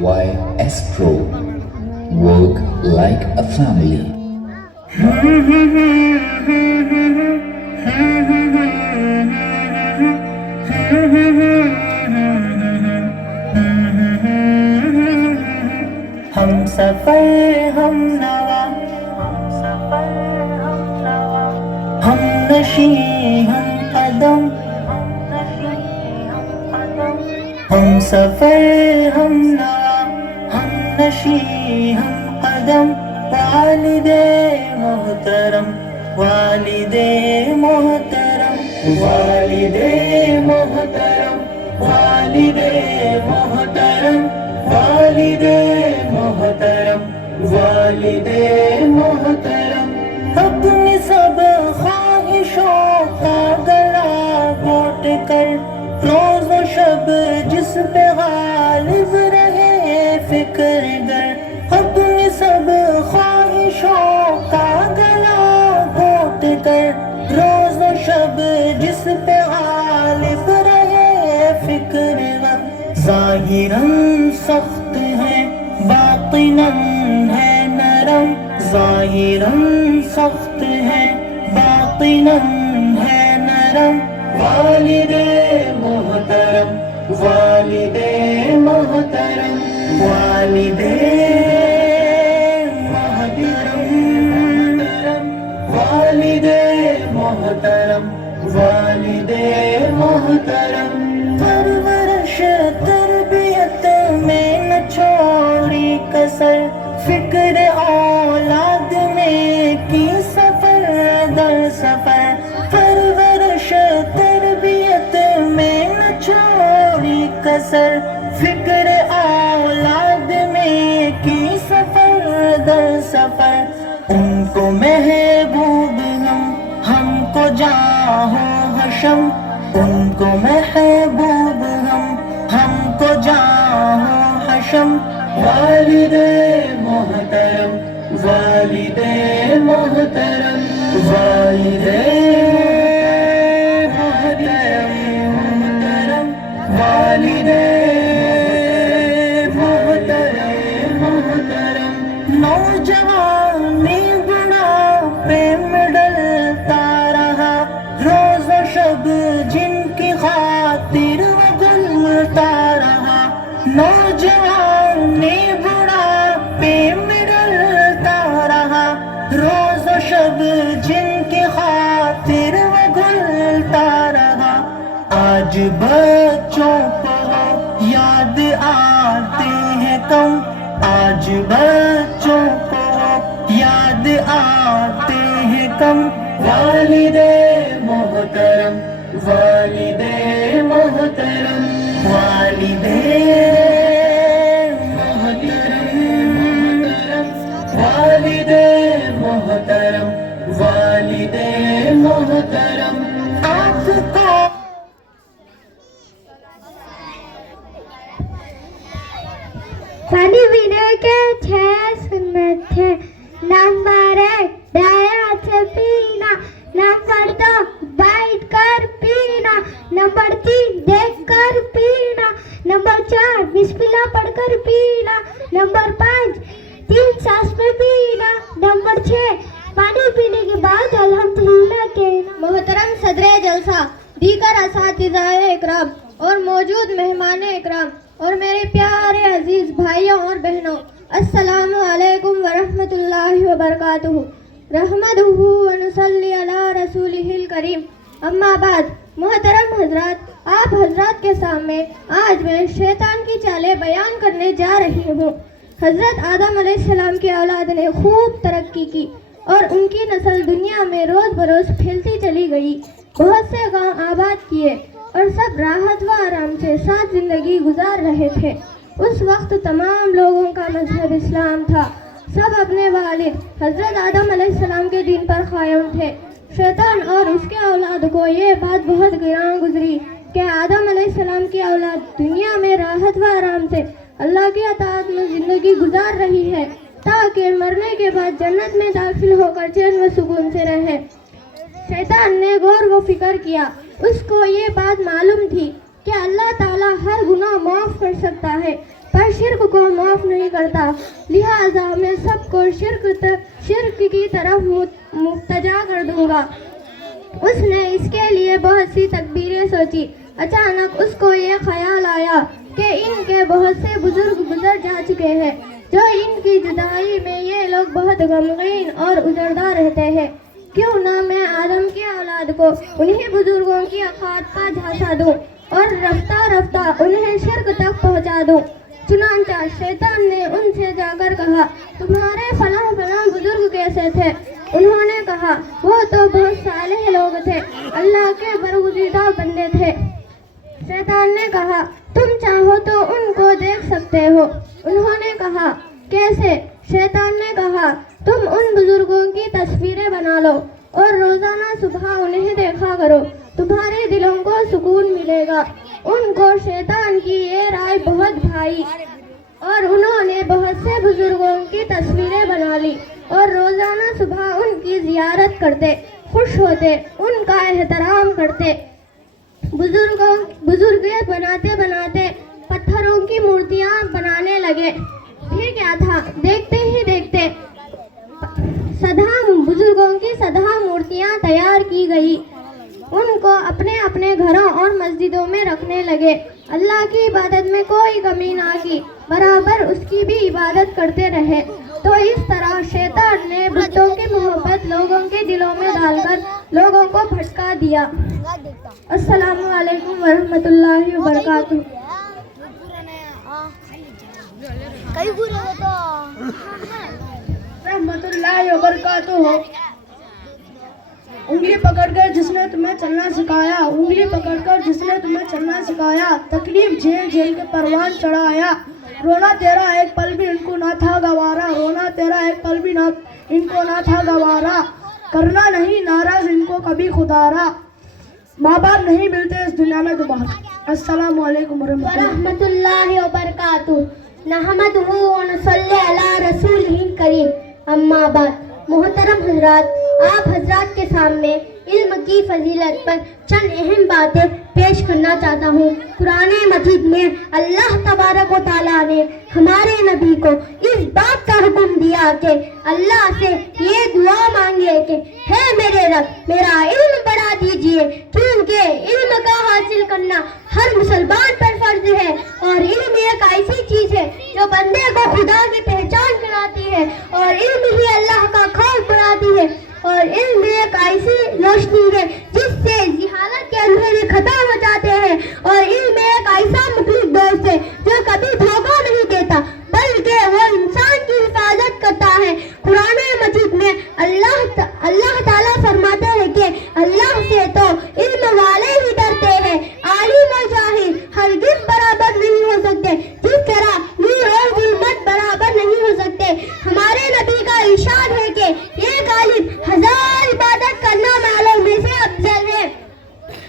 YS Pro, work like a family. हम सफर हम नवा, हम नशी हम कदम, हम सफर हम नवा, हम नशी हम कदम। वालिदे मोहतरम, वालिदे मोहतरम, वालिदे मोहतरम, वालिदे मोहतरम, वालिदे मोहतरम, वालिदे मोहतरम। अपनी सब ख्वाहिशों का गला घोट कर, रोज़ व शब जिस पे गालिब रहे फिक्र गर। अपनी सब ख्वाहिशों का गला घोट कर, रोज़ व शब जिस पे गालिब रहे फिक्र गर। ज़ाहिरन सख्त है, बातिनन है नरम, ज़ाहिरन सख्त है, बातिनन है नरम। वालिदे मोहतरम, वालिदे मोहतरम, वालिदे मोहतरम, वालिदे मोहतरम, वालिदे मोहतरम। परवरिश तरबियत में न छोड़ी कसर, फिक्र औलाद में की सफर दर सफर। परवरिश तरबियत में न छोड़ी कसर, फिक्र औलाद में की सफर दर सफर। उनको महबूब हमको जाहो हशम, उनको महबूब हमको जाहो हशम। वालिदे मोहतरम, वालिदे मोहतरम, वालिदे मोहतरम, वालिदे मोहतरम, मोहतरम। नौजवानी बुढ़ापे में डलता रहा, रोज़ व शब जिनकी खातिर वो गुलता रहा। नौजवानी बुढ़ापे बच्चों को याद आते हैं कम, आज बच्चों को याद आते हैं कम। वालिदे मोहतरम, वालिदे मोहतरम, वालिदे मोहतरम, वालिदे मोहतरम, वालिदे मोहतरम। आपको पानी पीने के 6 सुन्नत है। नंबर 1 दाएं हाथ से पीना, नंबर 2 बैठ कर पीना, नंबर 3 देख कर पीना, नंबर 4 बिस्मिल्लाह पढ़कर पीना, नंबर 5 3 सांस में पीना, नंबर 6 पानी पीने के बाद अल्हम्दुलिल्लाह कहना। मोहतरम सदरे जलसा, दीगर असातिज़ाए इकराम और मौजूद मेहमान इकराम और मेरे प्यारे अजीज भाइयों और बहनों, अस्सलामु अलैकुम वरहमतुल्लाहि वबरकातुहू। रहमदुहू व नुसल्ली अला रसूलिहिल करीम। अम्मा बाद, मोहतरम हजरात, आप हजरात के सामने आज मैं शैतान की चालें बयान करने जा रही हूँ। हजरत आदम अलैहिस्सलाम की औलाद ने खूब तरक्की की और उनकी नस्ल दुनिया में रोज बरोज फैलती चली गई। बहुत से गांव आबाद किए और सब राहत व आराम से साथ जिंदगी गुजार रहे थे। उस वक्त तमाम लोगों का मजहब इस्लाम था। सब अपने वालिद हजरत आदम अलैहिस्सलाम के दीन पर कायम थे। शैतान और उसके औलाद को ये बात बहुत गिरां गुजरी कि आदम अलैहिस्सलाम की औलाद दुनिया में राहत व आराम से अल्लाह की अताअत में जिंदगी गुजार रही है ताकि मरने के बाद जन्नत में दाखिल होकर चैन व सुकून से रहे। शैतान ने गौर व फिक्र किया। उसको ये बात मालूम थी कि अल्लाह ताला हर गुनाह माफ़ कर सकता है पर शिर्क को माफ़ नहीं करता, लिहाजा मैं सबको शिर्क की तरफ मुब्तजा कर दूंगा। उसने इसके लिए बहुत सी तकबीरें सोची। अचानक उसको ये ख्याल आया कि इनके बहुत से बुजुर्ग गुजर जा चुके हैं, जो इनकी जुदाई में ये लोग बहुत गमगीन और उजरदा रहते हैं। क्यों ना मैं आदम की औलाद को उन्हीं बुजुर्गों की अखात का झांसा दूं और रफ्ता रफ्ता उन्हें शिर्क तक पहुंचा दूं। चुनांचा शैतान ने उनसे जाकर कहा, तुम्हारे फलां फलां बुजुर्ग कैसे थे? उन्होंने कहा, वो तो बहुत सालेह लोग थे, अल्लाह के बरगुज़ीदा बंदे थे। शैतान ने कहा, तुम चाहो तो उनको देख सकते हो। उन्होंने कहा, कैसे? शैतान ने कहा, तुम उन बुजुर्गों की तस्वीरें बना लो और रोजाना सुबह उन्हें देखा करो, तुम्हारे दिलों को सुकून मिलेगा। उनको शैतान की ये राय बहुत भाई और उन्होंने बहुत से बुजुर्गों की तस्वीरें बना ली और रोजाना सुबह उनकी जियारत करते, खुश होते, उनका एहतराम करते। बुजुर्गियत बनाते बनाते पत्थरों की मूर्तियां बनाने लगे। फिर क्या था, देखते ही देखते बुजुर्गों की सदा मूर्तियां तैयार की गई। उनको अपने अपने घरों और मस्जिदों में रखने लगे। अल्लाह की इबादत में कोई कमी ना की, बराबर उसकी भी इबादत करते रहे। तो इस तरह शैतान ने बुतों की मोहब्बत लोगों के दिलों में डालकर लोगों को भटका दिया। अस्सलामु अलैकुम वरहमतुल्लाहि वबरकातुहू। रहमतुल्लाहि वबरकातुहू। उंगली पकड़कर जिसने तुम्हें चलना सिखाया, उंगली पकड़कर जिसने तुम्हें चलना सिखाया, तकलीफ झेल झेल के परवान चढ़ाया। रोना तेरा एक पल भी इनको ना था गवारा, रोना तेरा एक पल भी इनको ना था गवारा, करना नहीं नाराज इनको कभी खुदारा। माँ बाप नहीं मिलते इस दुनिया में दोबारा। अस्सलामु अलैकुम वरहमतुल्लाहि वबरकातुहू। नहमदुहू व नसल्ली अला रसूलिहिल करीम। अम्मा बाद, मोहतरम हजरात, आप हजरात के सामने इल्म की फजीलत पर चंद अहम बातें पेश करना चाहता हूँ। कुरान मजीद में अल्लाह तबारक व तआला ने हमारे नबी को इस बात का हुक्म दिया कि अल्लाह से ये दुआ मांगे कि है मेरे रब, मेरा इल्म बढ़ा दीजिए, क्योंकि इल्म का हासिल करना हर मुसलमान पर फर्ज है। और इल्म एक ऐसी चीज है जो बंदे को खुदा की पहचान कराती है और इल्म ही अल्लाह का खौफ बढ़ाती है। और इल्म एक ऐसी रोशनी है जिससे जिहालत के अंधेरे खत्म हो जाते हैं और से हमारे नबी का इरशाद है कि ये गालिब 1000 इबादत करने वालों में से अफजल है।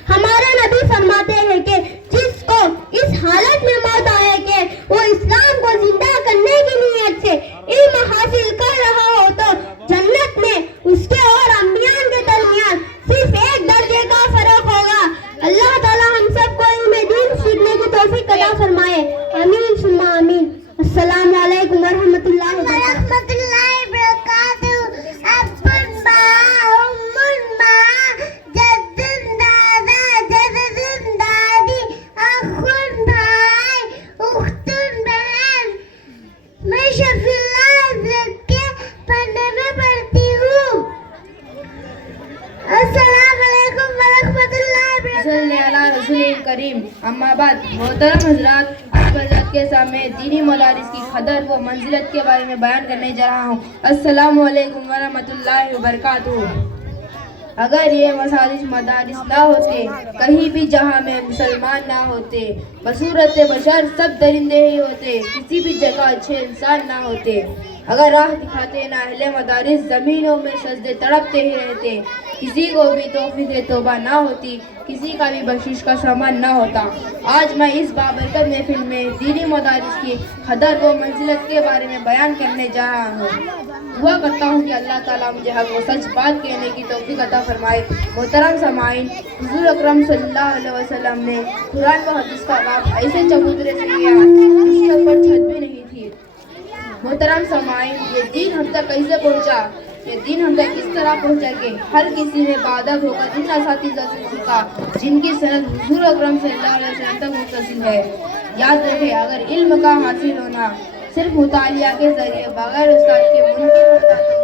हमारे नबी फरमाते हैं कि जिसको इस हालत में मौत आए कि वो इस्लाम को जिंदा करने की नीयत से इल्म हासिल कर रहा हो तो जन्नत में उसके और अंबियान के दरमियान सिर्फ एक दर्जे का फर्क होगा। अल्लाह ताला हम सबको इल्म दीन सीखने की तौफीक अता फरमाए। आमीन सुम्मा आमीन। अस्सलामु अलैकुम व रहमतुल्लाहि व बरकातुहू। अब्बुन बा उम्मुन मा जद्दुन दादा जद्दुन दादी अखुन भाई उख्तुन बहन। मैं शफीउल्लाह के पढ़ने में पढ़ती हूँ। अस्सलामु अलैकुम व रहमतुल्लाहि व बरकातुहू। रसूल करीम अम्मा बाद मोहतरम हजरात, आप के सामने दीनी मदारिस की कदर व मंजिलत के बारे में बयान करने जा रहा हूँ। अस्सलामु अलैकुम व रहमतुल्लाहि व बरकातुहू। अगर ये मसाजिद मदारिस ना होते, कहीं भी जहाँ में मुसलमान ना होते, बसूरत बशर सब दरिंदे ही होते, किसी भी जगह अच्छे इंसान ना होते, अगर राह दिखाते ना अहले मदारिस जमीनों में सजदे तड़पते ही रहते, किसी को भी तौफीक तौबा ना होती, किसी का भी बख्शिश का सामान ना होता। आज मैं इस बाबरकत महफिल में दीनी मदारिस की कदर व मंजिलत के बारे में बयान करने जा रहा हूँ। दुआ करता हूँ कि अल्लाह ताला मुझे हक व सच बात कहने की तौफीक अता फरमाए। मोहतरम समाइन, हुजूर अकरम सल्लल्लाहु अलैहि वसल्लम ने कुरान व हदीस का बाप ऐसे चबूतरे से किया जिसके ऊपर छत भी नहीं थी। मोहतरम समाइन, ये दीन हम तक कैसे पहुँचा, ये दीन हम तक किस तरह पहुँचा के हर किसी ने बादब होकर इन असातिज़ा से सीखा जिनकी सनद हुजूर अकरम सल्लल्लाहु अलैहि वसल्लम तक मुत्तसिल है। याद रखें, अगर इल्म का हासिल होना सिर्फ मुतालिया के जरिए बगैर उस्ताद के मुमकिन होता तो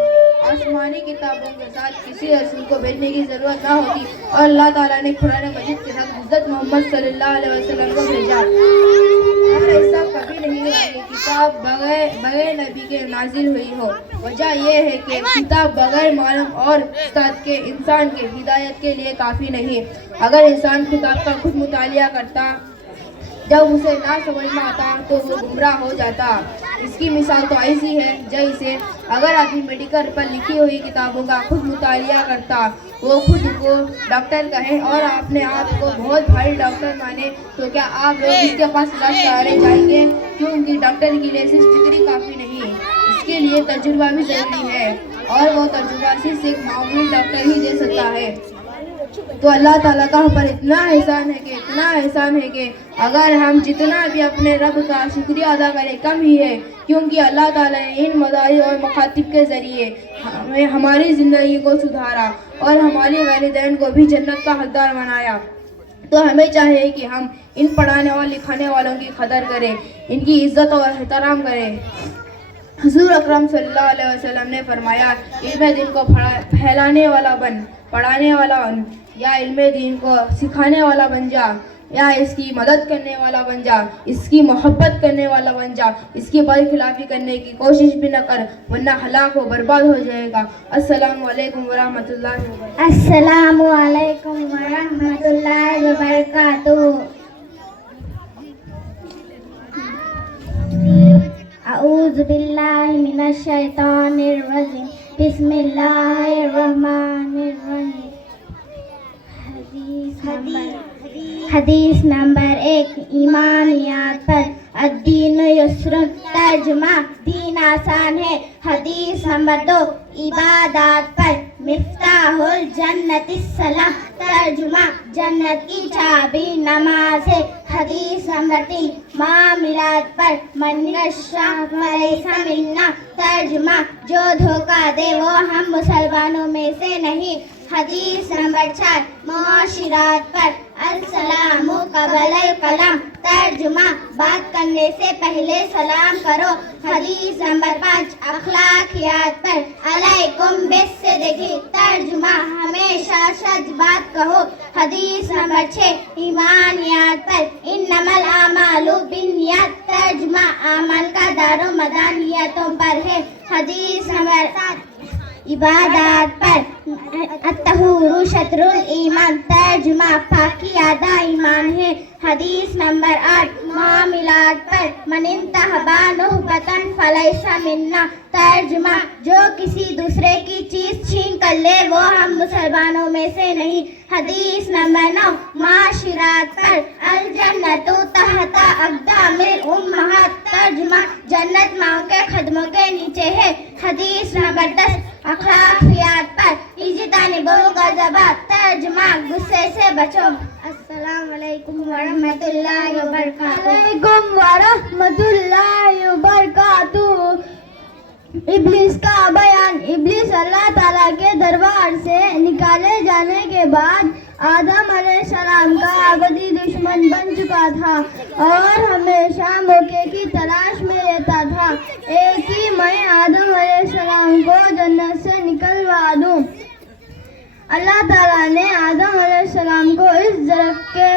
आसमानी किताबों के साथ किसी रसूल को भेजने की ज़रूरत ना होती और अल्लाह ताला ने कुरान मजीद के साथ हज़रत मोहम्मद सल्लल्लाहु अलैहि वसल्लम को भेजा। और ऐसा कभी नहीं हुआ कि किताब बगैर नबी के नाजिल हुई हो। वजह यह है कि किताब बगैर मालूम और उस्ताद के इंसान के हिदायत के लिए काफ़ी नहीं। अगर इंसान किताब का खुद मुतालिया करता, जब उसे ना समझ में आता तो वो गुमराह हो जाता। इसकी मिसाल तो ऐसी है जैसे अगर आदमी मेडिकल पर लिखी हुई किताबों का खुद मुतालिया करता, वो खुद को डॉक्टर कहे और अपने आप को बहुत भारी डॉक्टर माने, तो क्या आप लोग इसके पास इलाज कराने जाएंगे? क्योंकि डॉक्टर के लिए सिर्फ डिग्री काफ़ी नहीं है, इसके लिए तजुर्बा भी ज़रूरी है और वो तजुर्बा सिर्फ एक मामूली डॉक्टर ही दे सकता है। तो अल्लाह ताला का हम पर इतना एहसान है कि अगर हम जितना भी अपने रब का शुक्रिया अदा करें कम ही है, क्योंकि अल्लाह ताला ने इन मदारी और मखातिब के ज़रिए हमें हमारी ज़िंदगी को सुधारा और हमारे वालिदैन को भी जन्नत का हकदार बनाया। तो हमें चाहिए कि हम इन पढ़ाने और लिखाने वालों की कदर करें, इनकी इज़्ज़त और एहतराम करें। हुजूर अकरम सल्लल्लाहु अलैहि वसल्लम ने फरमाया, इल्म दीन को फैलाने वाला बन, पढ़ाने वाला बन, या इल्म दीन को सिखाने वाला बन जा, या इसकी मदद करने वाला बन जा, इसकी मोहब्बत करने वाला बन जा, इसकी बरखिलाफ़ी करने की कोशिश भी न कर, वरना हलाक व बर्बाद हो जाएगा। अस्सलामु अलैकुम व रहमतुल्लाहि व बरकातुहू। अस्सलामु अलैकुम व रहमतुल्लाहि व बरकातुहू। अऊज़ु बिल्लाहि मिनश शैतानिर रजीम। बिस्मिल्लाहिर रहमानिर रहीम। हदीस नंबर 1, ईमानियात पर अद्दीन युस्रुन। तर्जुमा, दीन आसान है। हदीस नंबर 2, इबादत पर मिफ्ताहुल जन्नतिस सलाह। तर्जुमा, जन्नत की चाबी नमाज है। हदीस नंबर 3, मामिलात पर मन गश्शा फलैसा मिन्ना। तर्जुमा, जो धोखा दे वो हम मुसलमानों में से नहीं। हदीस नंबर 4, मुआशिरात पर अस्सलामु क़ब्लल कलाम। तर्जुमा, बात करने से पहले सलाम करो। हदीस नंबर 5, अखलाकियात पर अलैकुम बिस्सिद्क़ी। तर्जुमा, हमेशा सच बात कहो। हदीस नंबर 6, ईमानियात पर इन्नमल आमालु बिन्नियात। तर्जुमा, अमल का दारो मदार नियतों पर है। हदीस नंबर 7, इबादत पर। अत्तहूरु शत्रुल ईमान, तर्जुमा पाकी आधा ईमान है। हदीस नंबर 8 मामिलात पर। मनिंतहबा नुहबतन फलैसा मिन्ना, तर्जुमा जो किसी दूसरे की चीज छीन कर ले वो हम मुसलमानों में से नहीं। हदीस नंबर 9 माशिरात पर। अल जन्नतु तहता अक़दामिल उम्महात, तर्जुमा जन्नत माओ के कदमों के नीचे है। हदीस नंबर 10 अखलाकियात पर। इज्तानिबुल गज़बात, तर्जुमा गुस्से से बचो। अस्सलाम वालेकुम वरहमतुल्लाहि वबरकातुहू। वालेकुम वरहमतुल्लाहि वबरकातुहू। इब्लिस का बयान। इब्लिस अल्लाह ताला के दरबार से निकाले जाने के बाद आदम अलैहिस्सलाम का अबदी दुश्मन बन चुका था और हमेशा मौके की तलाश में रहता था। एक ही मैं आदम अलैहिस्सलाम को जन्नत से निकलवा दूं। अल्लाह ताला ने आदम अलैहिस्सलाम को इस दरख्त के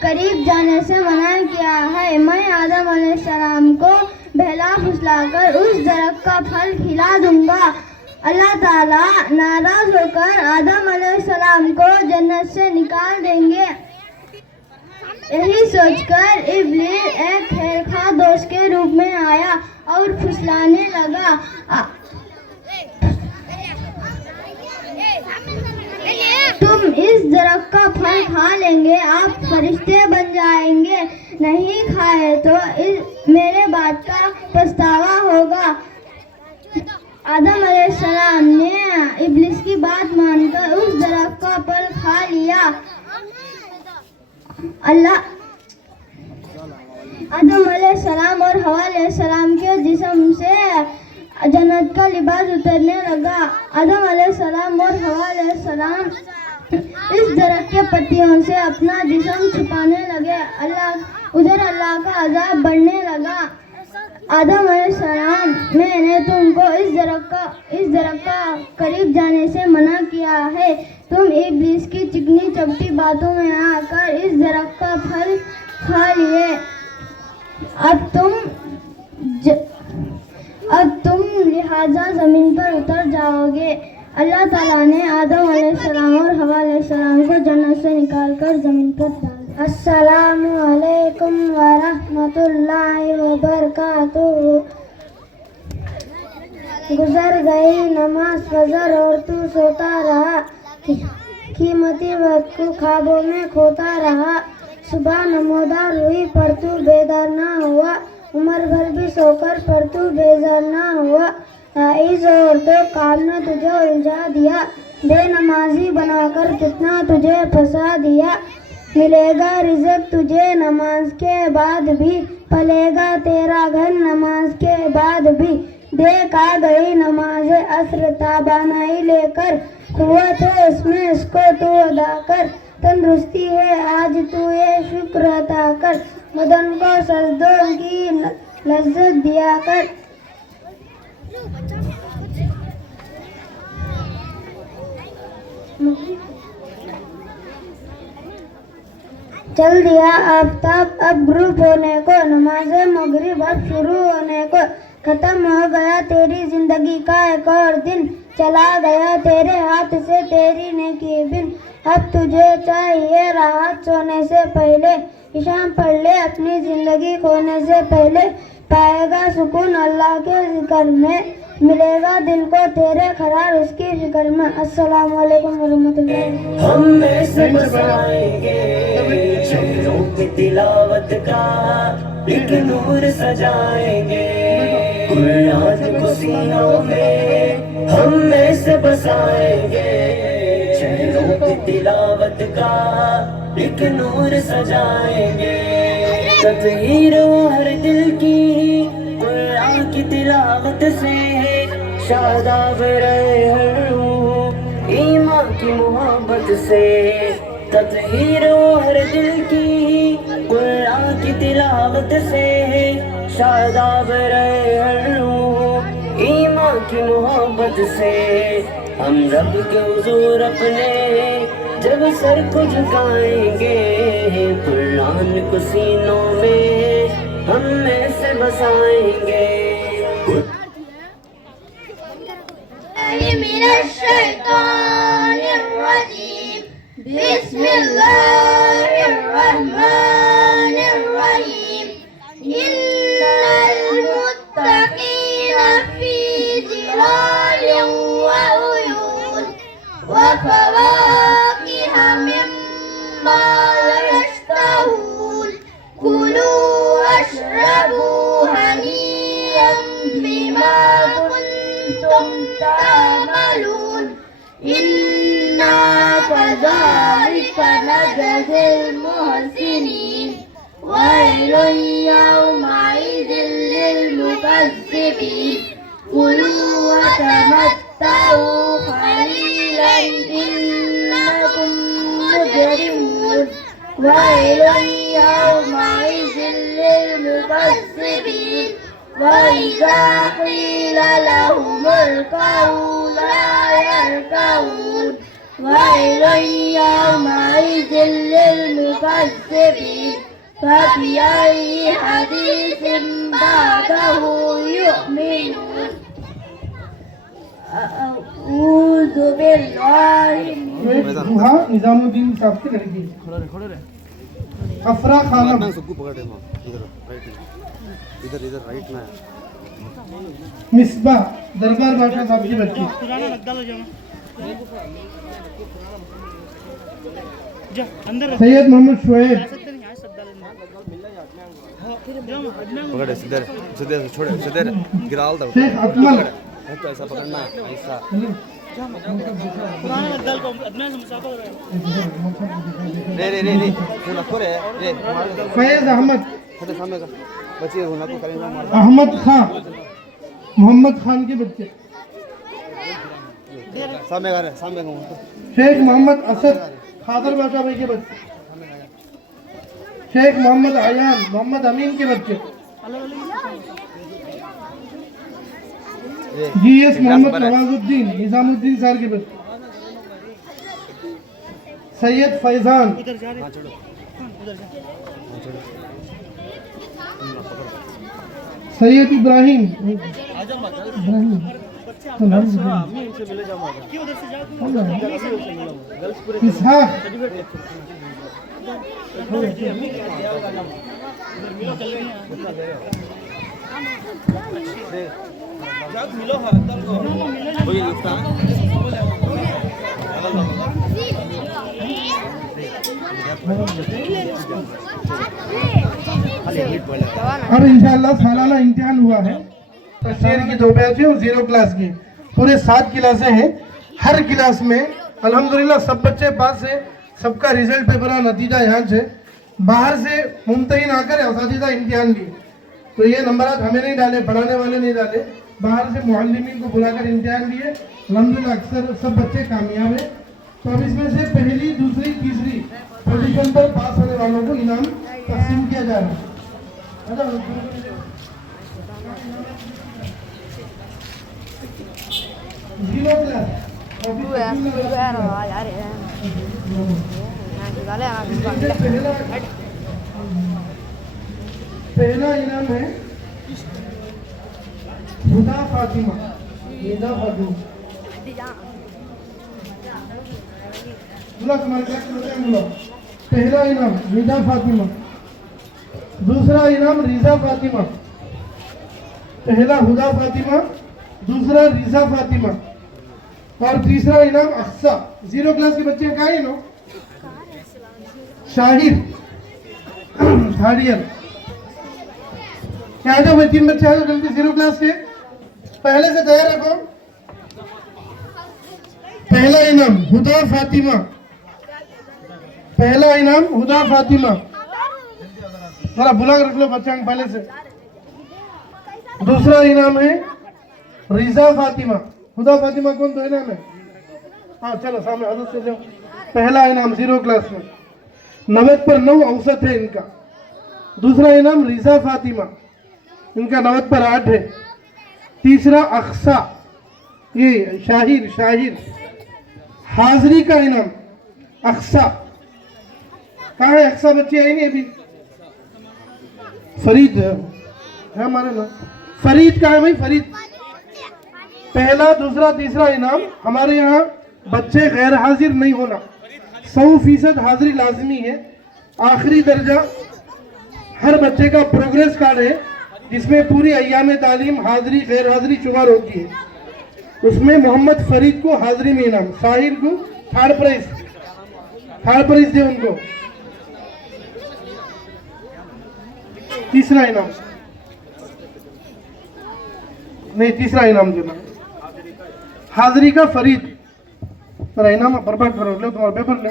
करीब जाने से मना किया है। मैं आदम अलैहिस्सलाम को बहला फुसलाकर उस दरख्त का फल खिला दूंगा। अल्लाह ताला नाराज होकर आदम अलैहिस्सलाम को जन्नत से निकाल देंगे। यही सोचकर इब्लीस एक खेलखा दोस्त के रूप में आया और फुसलाने लगा। तुम इस दरख्त का फल खा लेंगे, आप फरिश्ते बन जाएंगे, नहीं खाए तो मेरे बात का पछतावा होगा। आदम अलैहिस्सलाम ने इब्लिस की बात मानकर उस दरख्त का फल खा लिया। आदम अलैहिस्सलाम और हवा अलैहिस्सलाम के जिस्म से जन्नत का लिबास उतरने लगा। आदम अलैहिस्सलाम और हवा अलैहिस्सलाम इस दरख्त के पत्तियों से अपना जिस्म छुपाने लगे। अल्लाह का अजाब बढ़ने लगा। आदम अलैहिस्सलाम, मैंने तुमको इस दरख्त का करीब जाने से मना किया है। तुम इब्लीस की चिकनी चपटी बातों में आकर इस दरख्त का फल खा लिए। अब तुम लिहाजा जमीन पर उतर जाओगे। अल्लाह ताला ने आदम अलैहिस्सलाम और हवा अलैहिस्सलाम को जन्नत से निकालकर जमीन पर डाल दिया। अस्सलामु अलैकुम वरहमतुल्लाहि वबरकातुहू। गुजर गई नमाज फजर और तू सोता रहा, कीमती वक्त को ख्वाबों में खोता रहा। सुबह नमोदार हुई पर तू बेदार ना हुआ, उम्र भर भी सोकर पर तू बेजार ना हुआ। इस और तो काम ने तुझे उलझा दिया, बेनमाजी बनाकर कितना तुझे फंसा दिया। मिलेगा रिज़्क़ तुझे नमाज के बाद भी, पलेगा तेरा घर नमाज के बाद भी। देख आ गई नमाज असर ताबानाई लेकर, कुव्वत है इसमें इसको तू अदा कर। तंदुरुस्ती है आज तू ये शुक्र अता कर, मदन को सजदों की लज्जत दिया कर। चल दिया आफ्ताब अब ग्रुप होने को, नमाज़े मगरिब अब शुरू होने को। खत्म हो गया तेरी जिंदगी का एक और दिन, चला गया तेरे हाथ से तेरी नेकी बिन। अब तुझे चाहिए राहत सोने से पहले, इशाम पढ़ ले अपनी जिंदगी खोने से पहले। पाएगा सुकून अल्लाह के जिक्र में, मिलेगा दिल को तेरे करार उसकी फिक्र में। अस्सलाम वालेकुम वरहमतुल्लाह। हम में से बसाएंगे शहरों की तिलावत का एक नूर सजाएंगे, कुरान को सीनों में हम में से बसाएंगे। शहरों की तिलावत का एक नूर सजाएंगे। तत्हीर हर दिल की कुरान की तिलावत से, शादाब रहे हर रूह ईमान की मोहब्बत से। तत्हीर हर दिल की कुरान की तिलावत से, शादाब रहे हर रूह ईमान की मोहब्बत से। हम रब के हुजूर अपने जब सर को झुकाएंगे, कुरान को सीनों में हम में से बसाएंगे। मिनश्शैतानिर्रजीम बिस्मिल्लाहिर्रहमानिर्रहीम इन्नल मुत्तकीना फी ज़िलालिन व उयून व फवाकिहा मिम्मा यश्तहून कुलू वश्रबू हनीयम बिमा कुंतुम तामलून इन्ना कज़ालिका नजज़िल मुहसिनीन वैलुन यौमइज़िन लिलमुकज़्ज़िबीन कुलू वतमत्तऊ क़लीलन इन्नकुम मुजरिमून वैलुन यौमइज़िन लिलमुकज़्ज़िबीन वइज़ा क़ील लहुमुल क़ौलु ला यरकऊन वैलुन यौमइज़िन लिलमुकज़्ज़िबीन फबिअय्यि हदीसिन बअदहु यु'मिनून अऊज़ु बिल्लाहि दुहा निजामुद्दीन साहब की लड़की अफरा खानम इधर इधर राइट में मिसबा दरबार बादशाह साहब की बच्ची सैयद मोहम्मद शुएब पकड़ सीधे सीधे छोड़ सीधे गिराल दो शेख अकमल तो ऐसा पकड़ना ऐसा रे रे रे रे तू खोले ये फैज अहमद खड़े सामने का बच्चे होना को करेंगे मार अहमद खान मोहम्मद खान के बच्चे सामने का शेख मोहम्मद असद खादर बादशाह भाई के बच्चे शेख मोहम्मद आयान मोहम्मद अमीन के बच्चे जीएस मोहम्मद नवाजुद्दीन निजामुद्दीन सर के बच्चे सैयद फैजान सैयद इब्राहिम इसहाक और इंशाअल्लाह सालाना इम्तिहान हुआ है तफसीर की 2 बैच है और 0 क्लास की पूरे 7 क्लासें हैं। हर क्लास में अल्हम्दुलिल्लाह सब बच्चे पास है, सबका रिजल्ट पेपर का नतीजा यहाँ से बाहर से मुमतहिन आकर असातिज़ा इम्तिहान लिए। तो ये नंबरात हमें नहीं डाले, पढ़ाने वाले नहीं डाले, बाहर से मुअल्लिमीन को बुलाकर इम्तिहान लिए। अल्हम्दुलिल्लाह अक्सर सब बच्चे कामयाब है। तो अब इसमें से पहली, दूसरी, तीसरी पोजीशन पर पास होने वालों को इनाम तकसीम किया जा रहा है। पहला इनाम है हुदा फातिमा, हुदा फातिमा। पहला इनाम हुदा फातिमा, दूसरा इनाम रिजा फातिमा। पहला हुदा फातिमा, दूसरा रिजा फातिमा और तीसरा इनाम अक्सा। 0 क्लास के बच्चे कहाँ हैं? नो शाहिर हाडियर क्या जो 3 बच्चे आए जल्दी 0 क्लास के पहले से तैयार रखो। पहला इनाम हुदा फातिमा, पहला इनाम हुदा फातिमा। जरा बुला रख लो बच्चा पहले से। दूसरा इनाम है रिजा फातिमा। हुदा फातिमा कौन? 2 इनाम है। हाँ चलो सामने हजरत से जाओ। पहला इनाम 0 क्लास में 90 पर 9 औसत है इनका। दूसरा इनाम रिजा फातिमा, इनका 90 पर 8 है। तीसरा अक्सा, ये शाहिर शाहिर हाजरी का इनाम अक्सा। कहाँ है अक्सा? बच्चे आई नहीं अभी। फरीद है हमारे ना। फरीद कहाँ है भाई? फरीद पहला, दूसरा, तीसरा इनाम। हमारे यहाँ बच्चे गैर हाजिर नहीं होना, 100% हाजिरी लाजमी है। आखिरी दर्जा हर बच्चे का प्रोग्रेस कार्ड है जिसमें पूरी अय्याम तालीम हाजिरी गैर हाजिरी शुमार होती है। उसमें मोहम्मद फरीद को हाजिरी में इनाम, साहिर को थर्ड प्राइज दे उनको। तीसरा इनाम नहीं, तीसरा इनाम देना हाजिरी का फरीद। तेरा इनाम बर्बाद करो, लो तुम्हारा पेपर ले।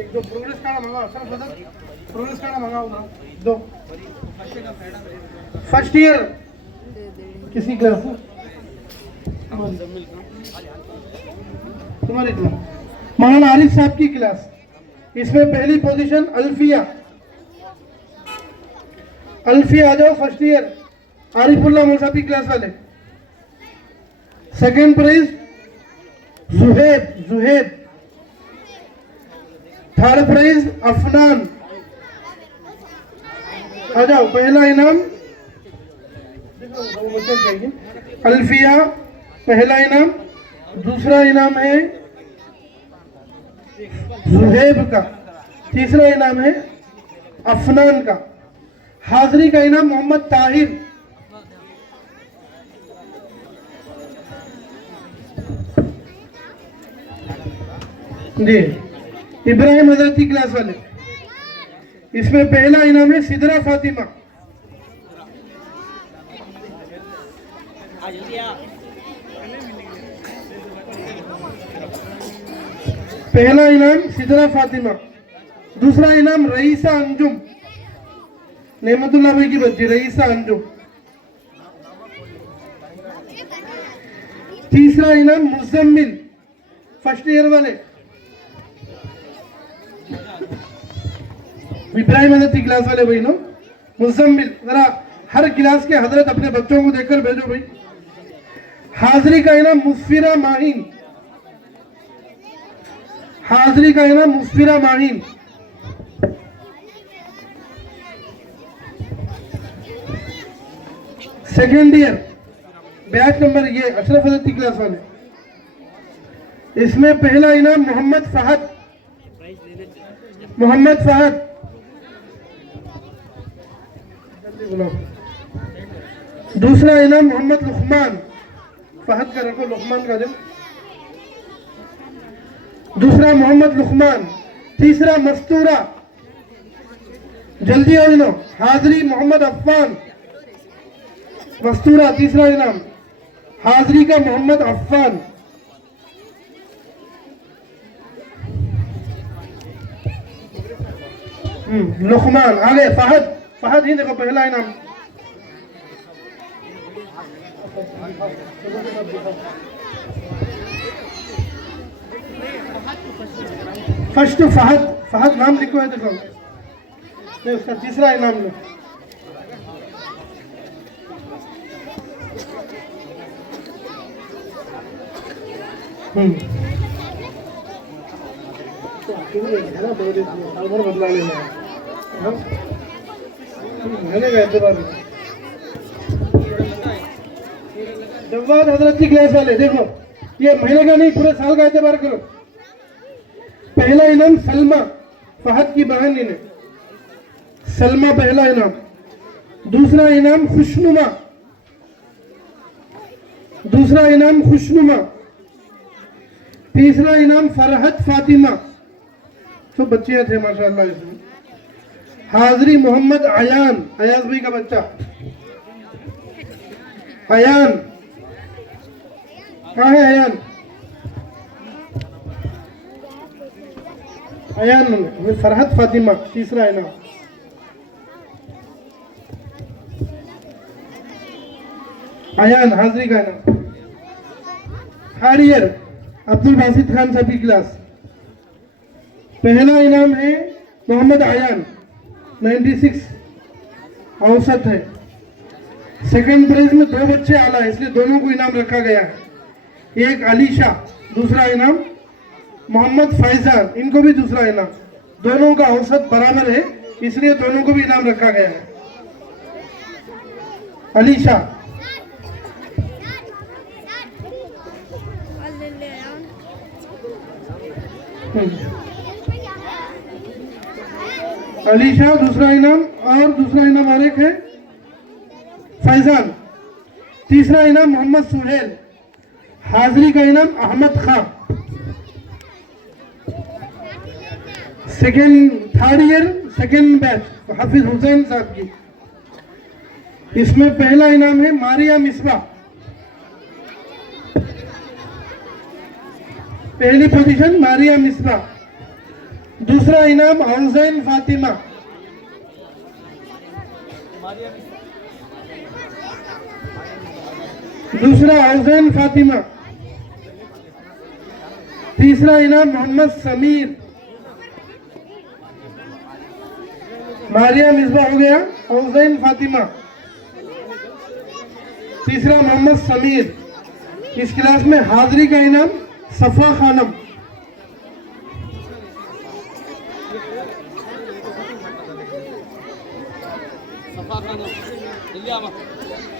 एक दो प्रोग्रेस कार्ड मंगाओ, सर बदल प्रोग्रेस कार्ड मंगाओ ना, दो। फर्स्ट ईयर किसी क्लास तुम्हारी क्लास, मौलाना आरिफ साहब की क्लास। इसमें पहली पोजीशन अल्फिया आ जाओ, फर्स्ट ईयर आरिफुल्लाह मौला साहब की क्लास वाले। Second prize Zuheb. Third prize Afnan. आ जाओ, पहला इनाम अल्फिया, पहला इनाम। दूसरा इनाम है जुहेब का, तीसरा इनाम है अफनान का। हाजिरी का इनाम मोहम्मद ताहिर। जी, इब्राहिम हजरत की क्लास वाले। इसमें पहला इनाम है सिदरा फातिमा। पहला इनाम सिदरा फातिमा। दूसरा इनाम रईसा अंजुम, नेमतुल्लाह भाई की बच्ची रईसा अंजुम। तीसरा इनाम मुजम्मिल, फर्स्ट ईयर वाले इब्राहिम हजरत की क्लास वाले भाई नो। मुजम्मिल, जरा हर क्लास के हजरत अपने बच्चों को देखकर भेजो भाई। हाजिरी का इनाम मुस्फिरा माहिन। हाजिरी का इनाम Musfira Mahin. Second year batch number ये अशरफ हजरत की क्लास वाले। इसमें पहला इनाम मोहम्मद फहद। दूसरा इनाम मोहम्मद लुकमान। फहद का रखो, लुकमान का दो। दूसरा मोहम्मद लुकमान। तीसरा मस्तूरा, जल्दी हो लो। हाजिरी मोहम्मद अफ़ान। मस्तूरा तीसरा इनाम, हाजिरी का मोहम्मद अफ़ान। लुकमान। आगे फहद ही देखो, पहला इनाम। फर्स्ट फहद नाम लिखो है, देखो नहीं, उसका तीसरा इनाम लो। बदला लेना जवाद हजरत की क्लास वाले देखो, ये महीने का नहीं पूरे साल का एतबार करो। पहला इनाम सलमा, फहद की बहन ने, सलमा पहला इनाम। दूसरा इनाम खुशनुमा। तीसरा इनाम फरहत फातिमा। सब बच्चियां थे माशाअल्लाह इसमें। हाजिरी मोहम्मद अयान, अयाज भाई का बच्चा अयान। कहाँ है अयान? फरहत फातिमा, तीसरा इनाम। अयान हाजिरी का इनाम। थर्ड ईयर अब्दुल बासित खान साहब की क्लास। पहला इनाम है मोहम्मद अयान, 96 औसत है। सेकंड प्राइज में दो बच्चे आला है, इसलिए दोनों को इनाम रखा गया है। एक अलीशा, दूसरा इनाम मोहम्मद फैजान, इनको भी दूसरा इनाम। दोनों का औसत बराबर है, इसलिए दोनों को भी इनाम रखा गया है। अलीशा अलीशा दूसरा इनाम, और दूसरा इनाम और एक है फैजान। तीसरा इनाम मोहम्मद सुहेल। हाजिरी का इनाम अहमद खां। थर्ड ईयर सेकेंड बैच हाफिज हुसैन साहब की। इसमें पहला इनाम है मारिया मिसबा, पहली पोजीशन मारिया मिसबा। दूसरा इनाम हुसैन फातिमा। दूसरा हुसैन फातिमा। तीसरा इनाम मोहम्मद समीर। मारिया मिसबा हो गया, हुसैन फातिमा, तीसरा मोहम्मद समीर। इस क्लास में हाजिरी का इनाम सफा खानम।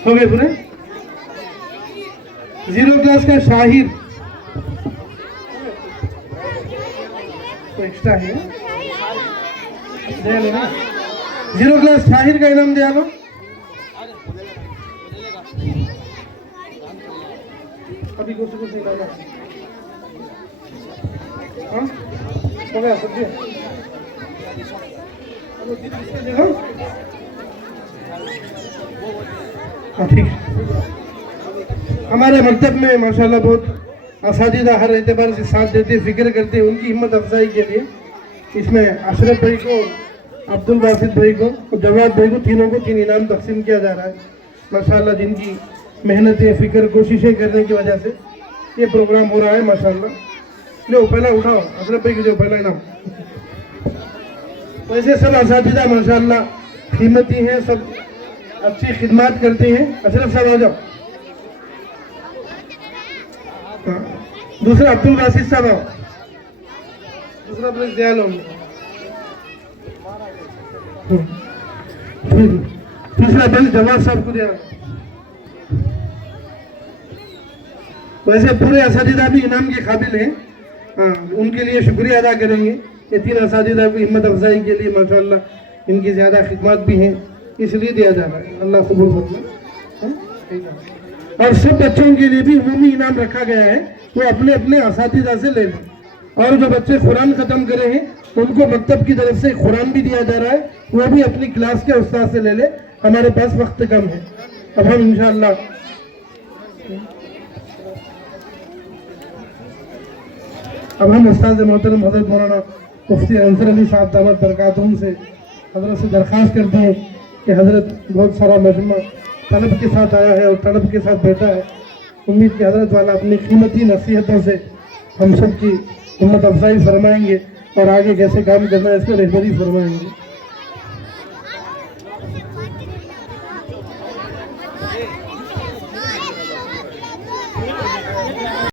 हो गए पूरे। जीरो क्लास का शाहिर, तो एक्स्ट्रा है दे लेना। जीरो क्लास शाहिर का इनाम दिया लो। अभी कुछ निकाला। हाँ हो गया सब दिया। हाँ ठीक है। हमारे मकतब में माशाल्लाह बहुत असातिज़ा हर एतबार से साथ देते, फिक्र करते, उनकी हिम्मत अफजाई के लिए इसमें अशरफ भाई को, अब्दुल बासित भाई को और जवाद भाई को, तीनों को 3 इनाम तकसीम किया जा रहा है। माशाल्लाह जिनकी मेहनतें, फिक्र, कोशिशें करने की वजह से ये प्रोग्राम हो रहा है माशाल्लाह। लो पहला उठाओ, अशरफ भाई को जो पहला इनाम। वैसे सब असातिज़ा माशाल्लाह कीमती हैं, सब अच्छी खिदमत करते हैं। अशरफ साहब आ जाओ। दूसरा अब्दुल बासित साहब आओ। दूसरा प्लेस दयाल होंगे। तीसरा प्लेस जवाद साहब को दिया। वैसे पूरे असातिज़ा भी इनाम के काबिल हैं। हाँ, उनके लिए शुक्रिया अदा करेंगे। ये 3 असातिज़ा को हिम्मत अफजाई के लिए माशाल्लाह इनकी ज़्यादा खिदमत भी हैं, इसलिए दिया जा रहा है। अल्लाह कबूल फरमाए। और सब बच्चों के लिए भी उमूमी इनाम रखा गया है, वो अपने अपने असातिज़ा से ले लें। और जो बच्चे कुरान ख़त्म करे हैं उनको मकतब की तरफ से कुरान भी दिया जा रहा है, वो भी अपनी क्लास के उस्ताद से ले ले। हमारे पास वक्त कम है। अब हम इंशाअल्लाह उस्ताद मोहतरम हज़रत मौलाना मुफ्ती अंसर अली साहब दामत बरकातहू से हज़रत से दरख्वास्त करते हैं कि हज़रत बहुत सारा मजमा तलब के साथ आया है और तलब के साथ बैठा है। उम्मीद की हज़रत वाला अपनी कीमती नसीहतों से हम सब की हिम्मत अफजाई फरमाएंगे और आगे कैसे काम करना है इस पर रहबरी फरमाएंगे।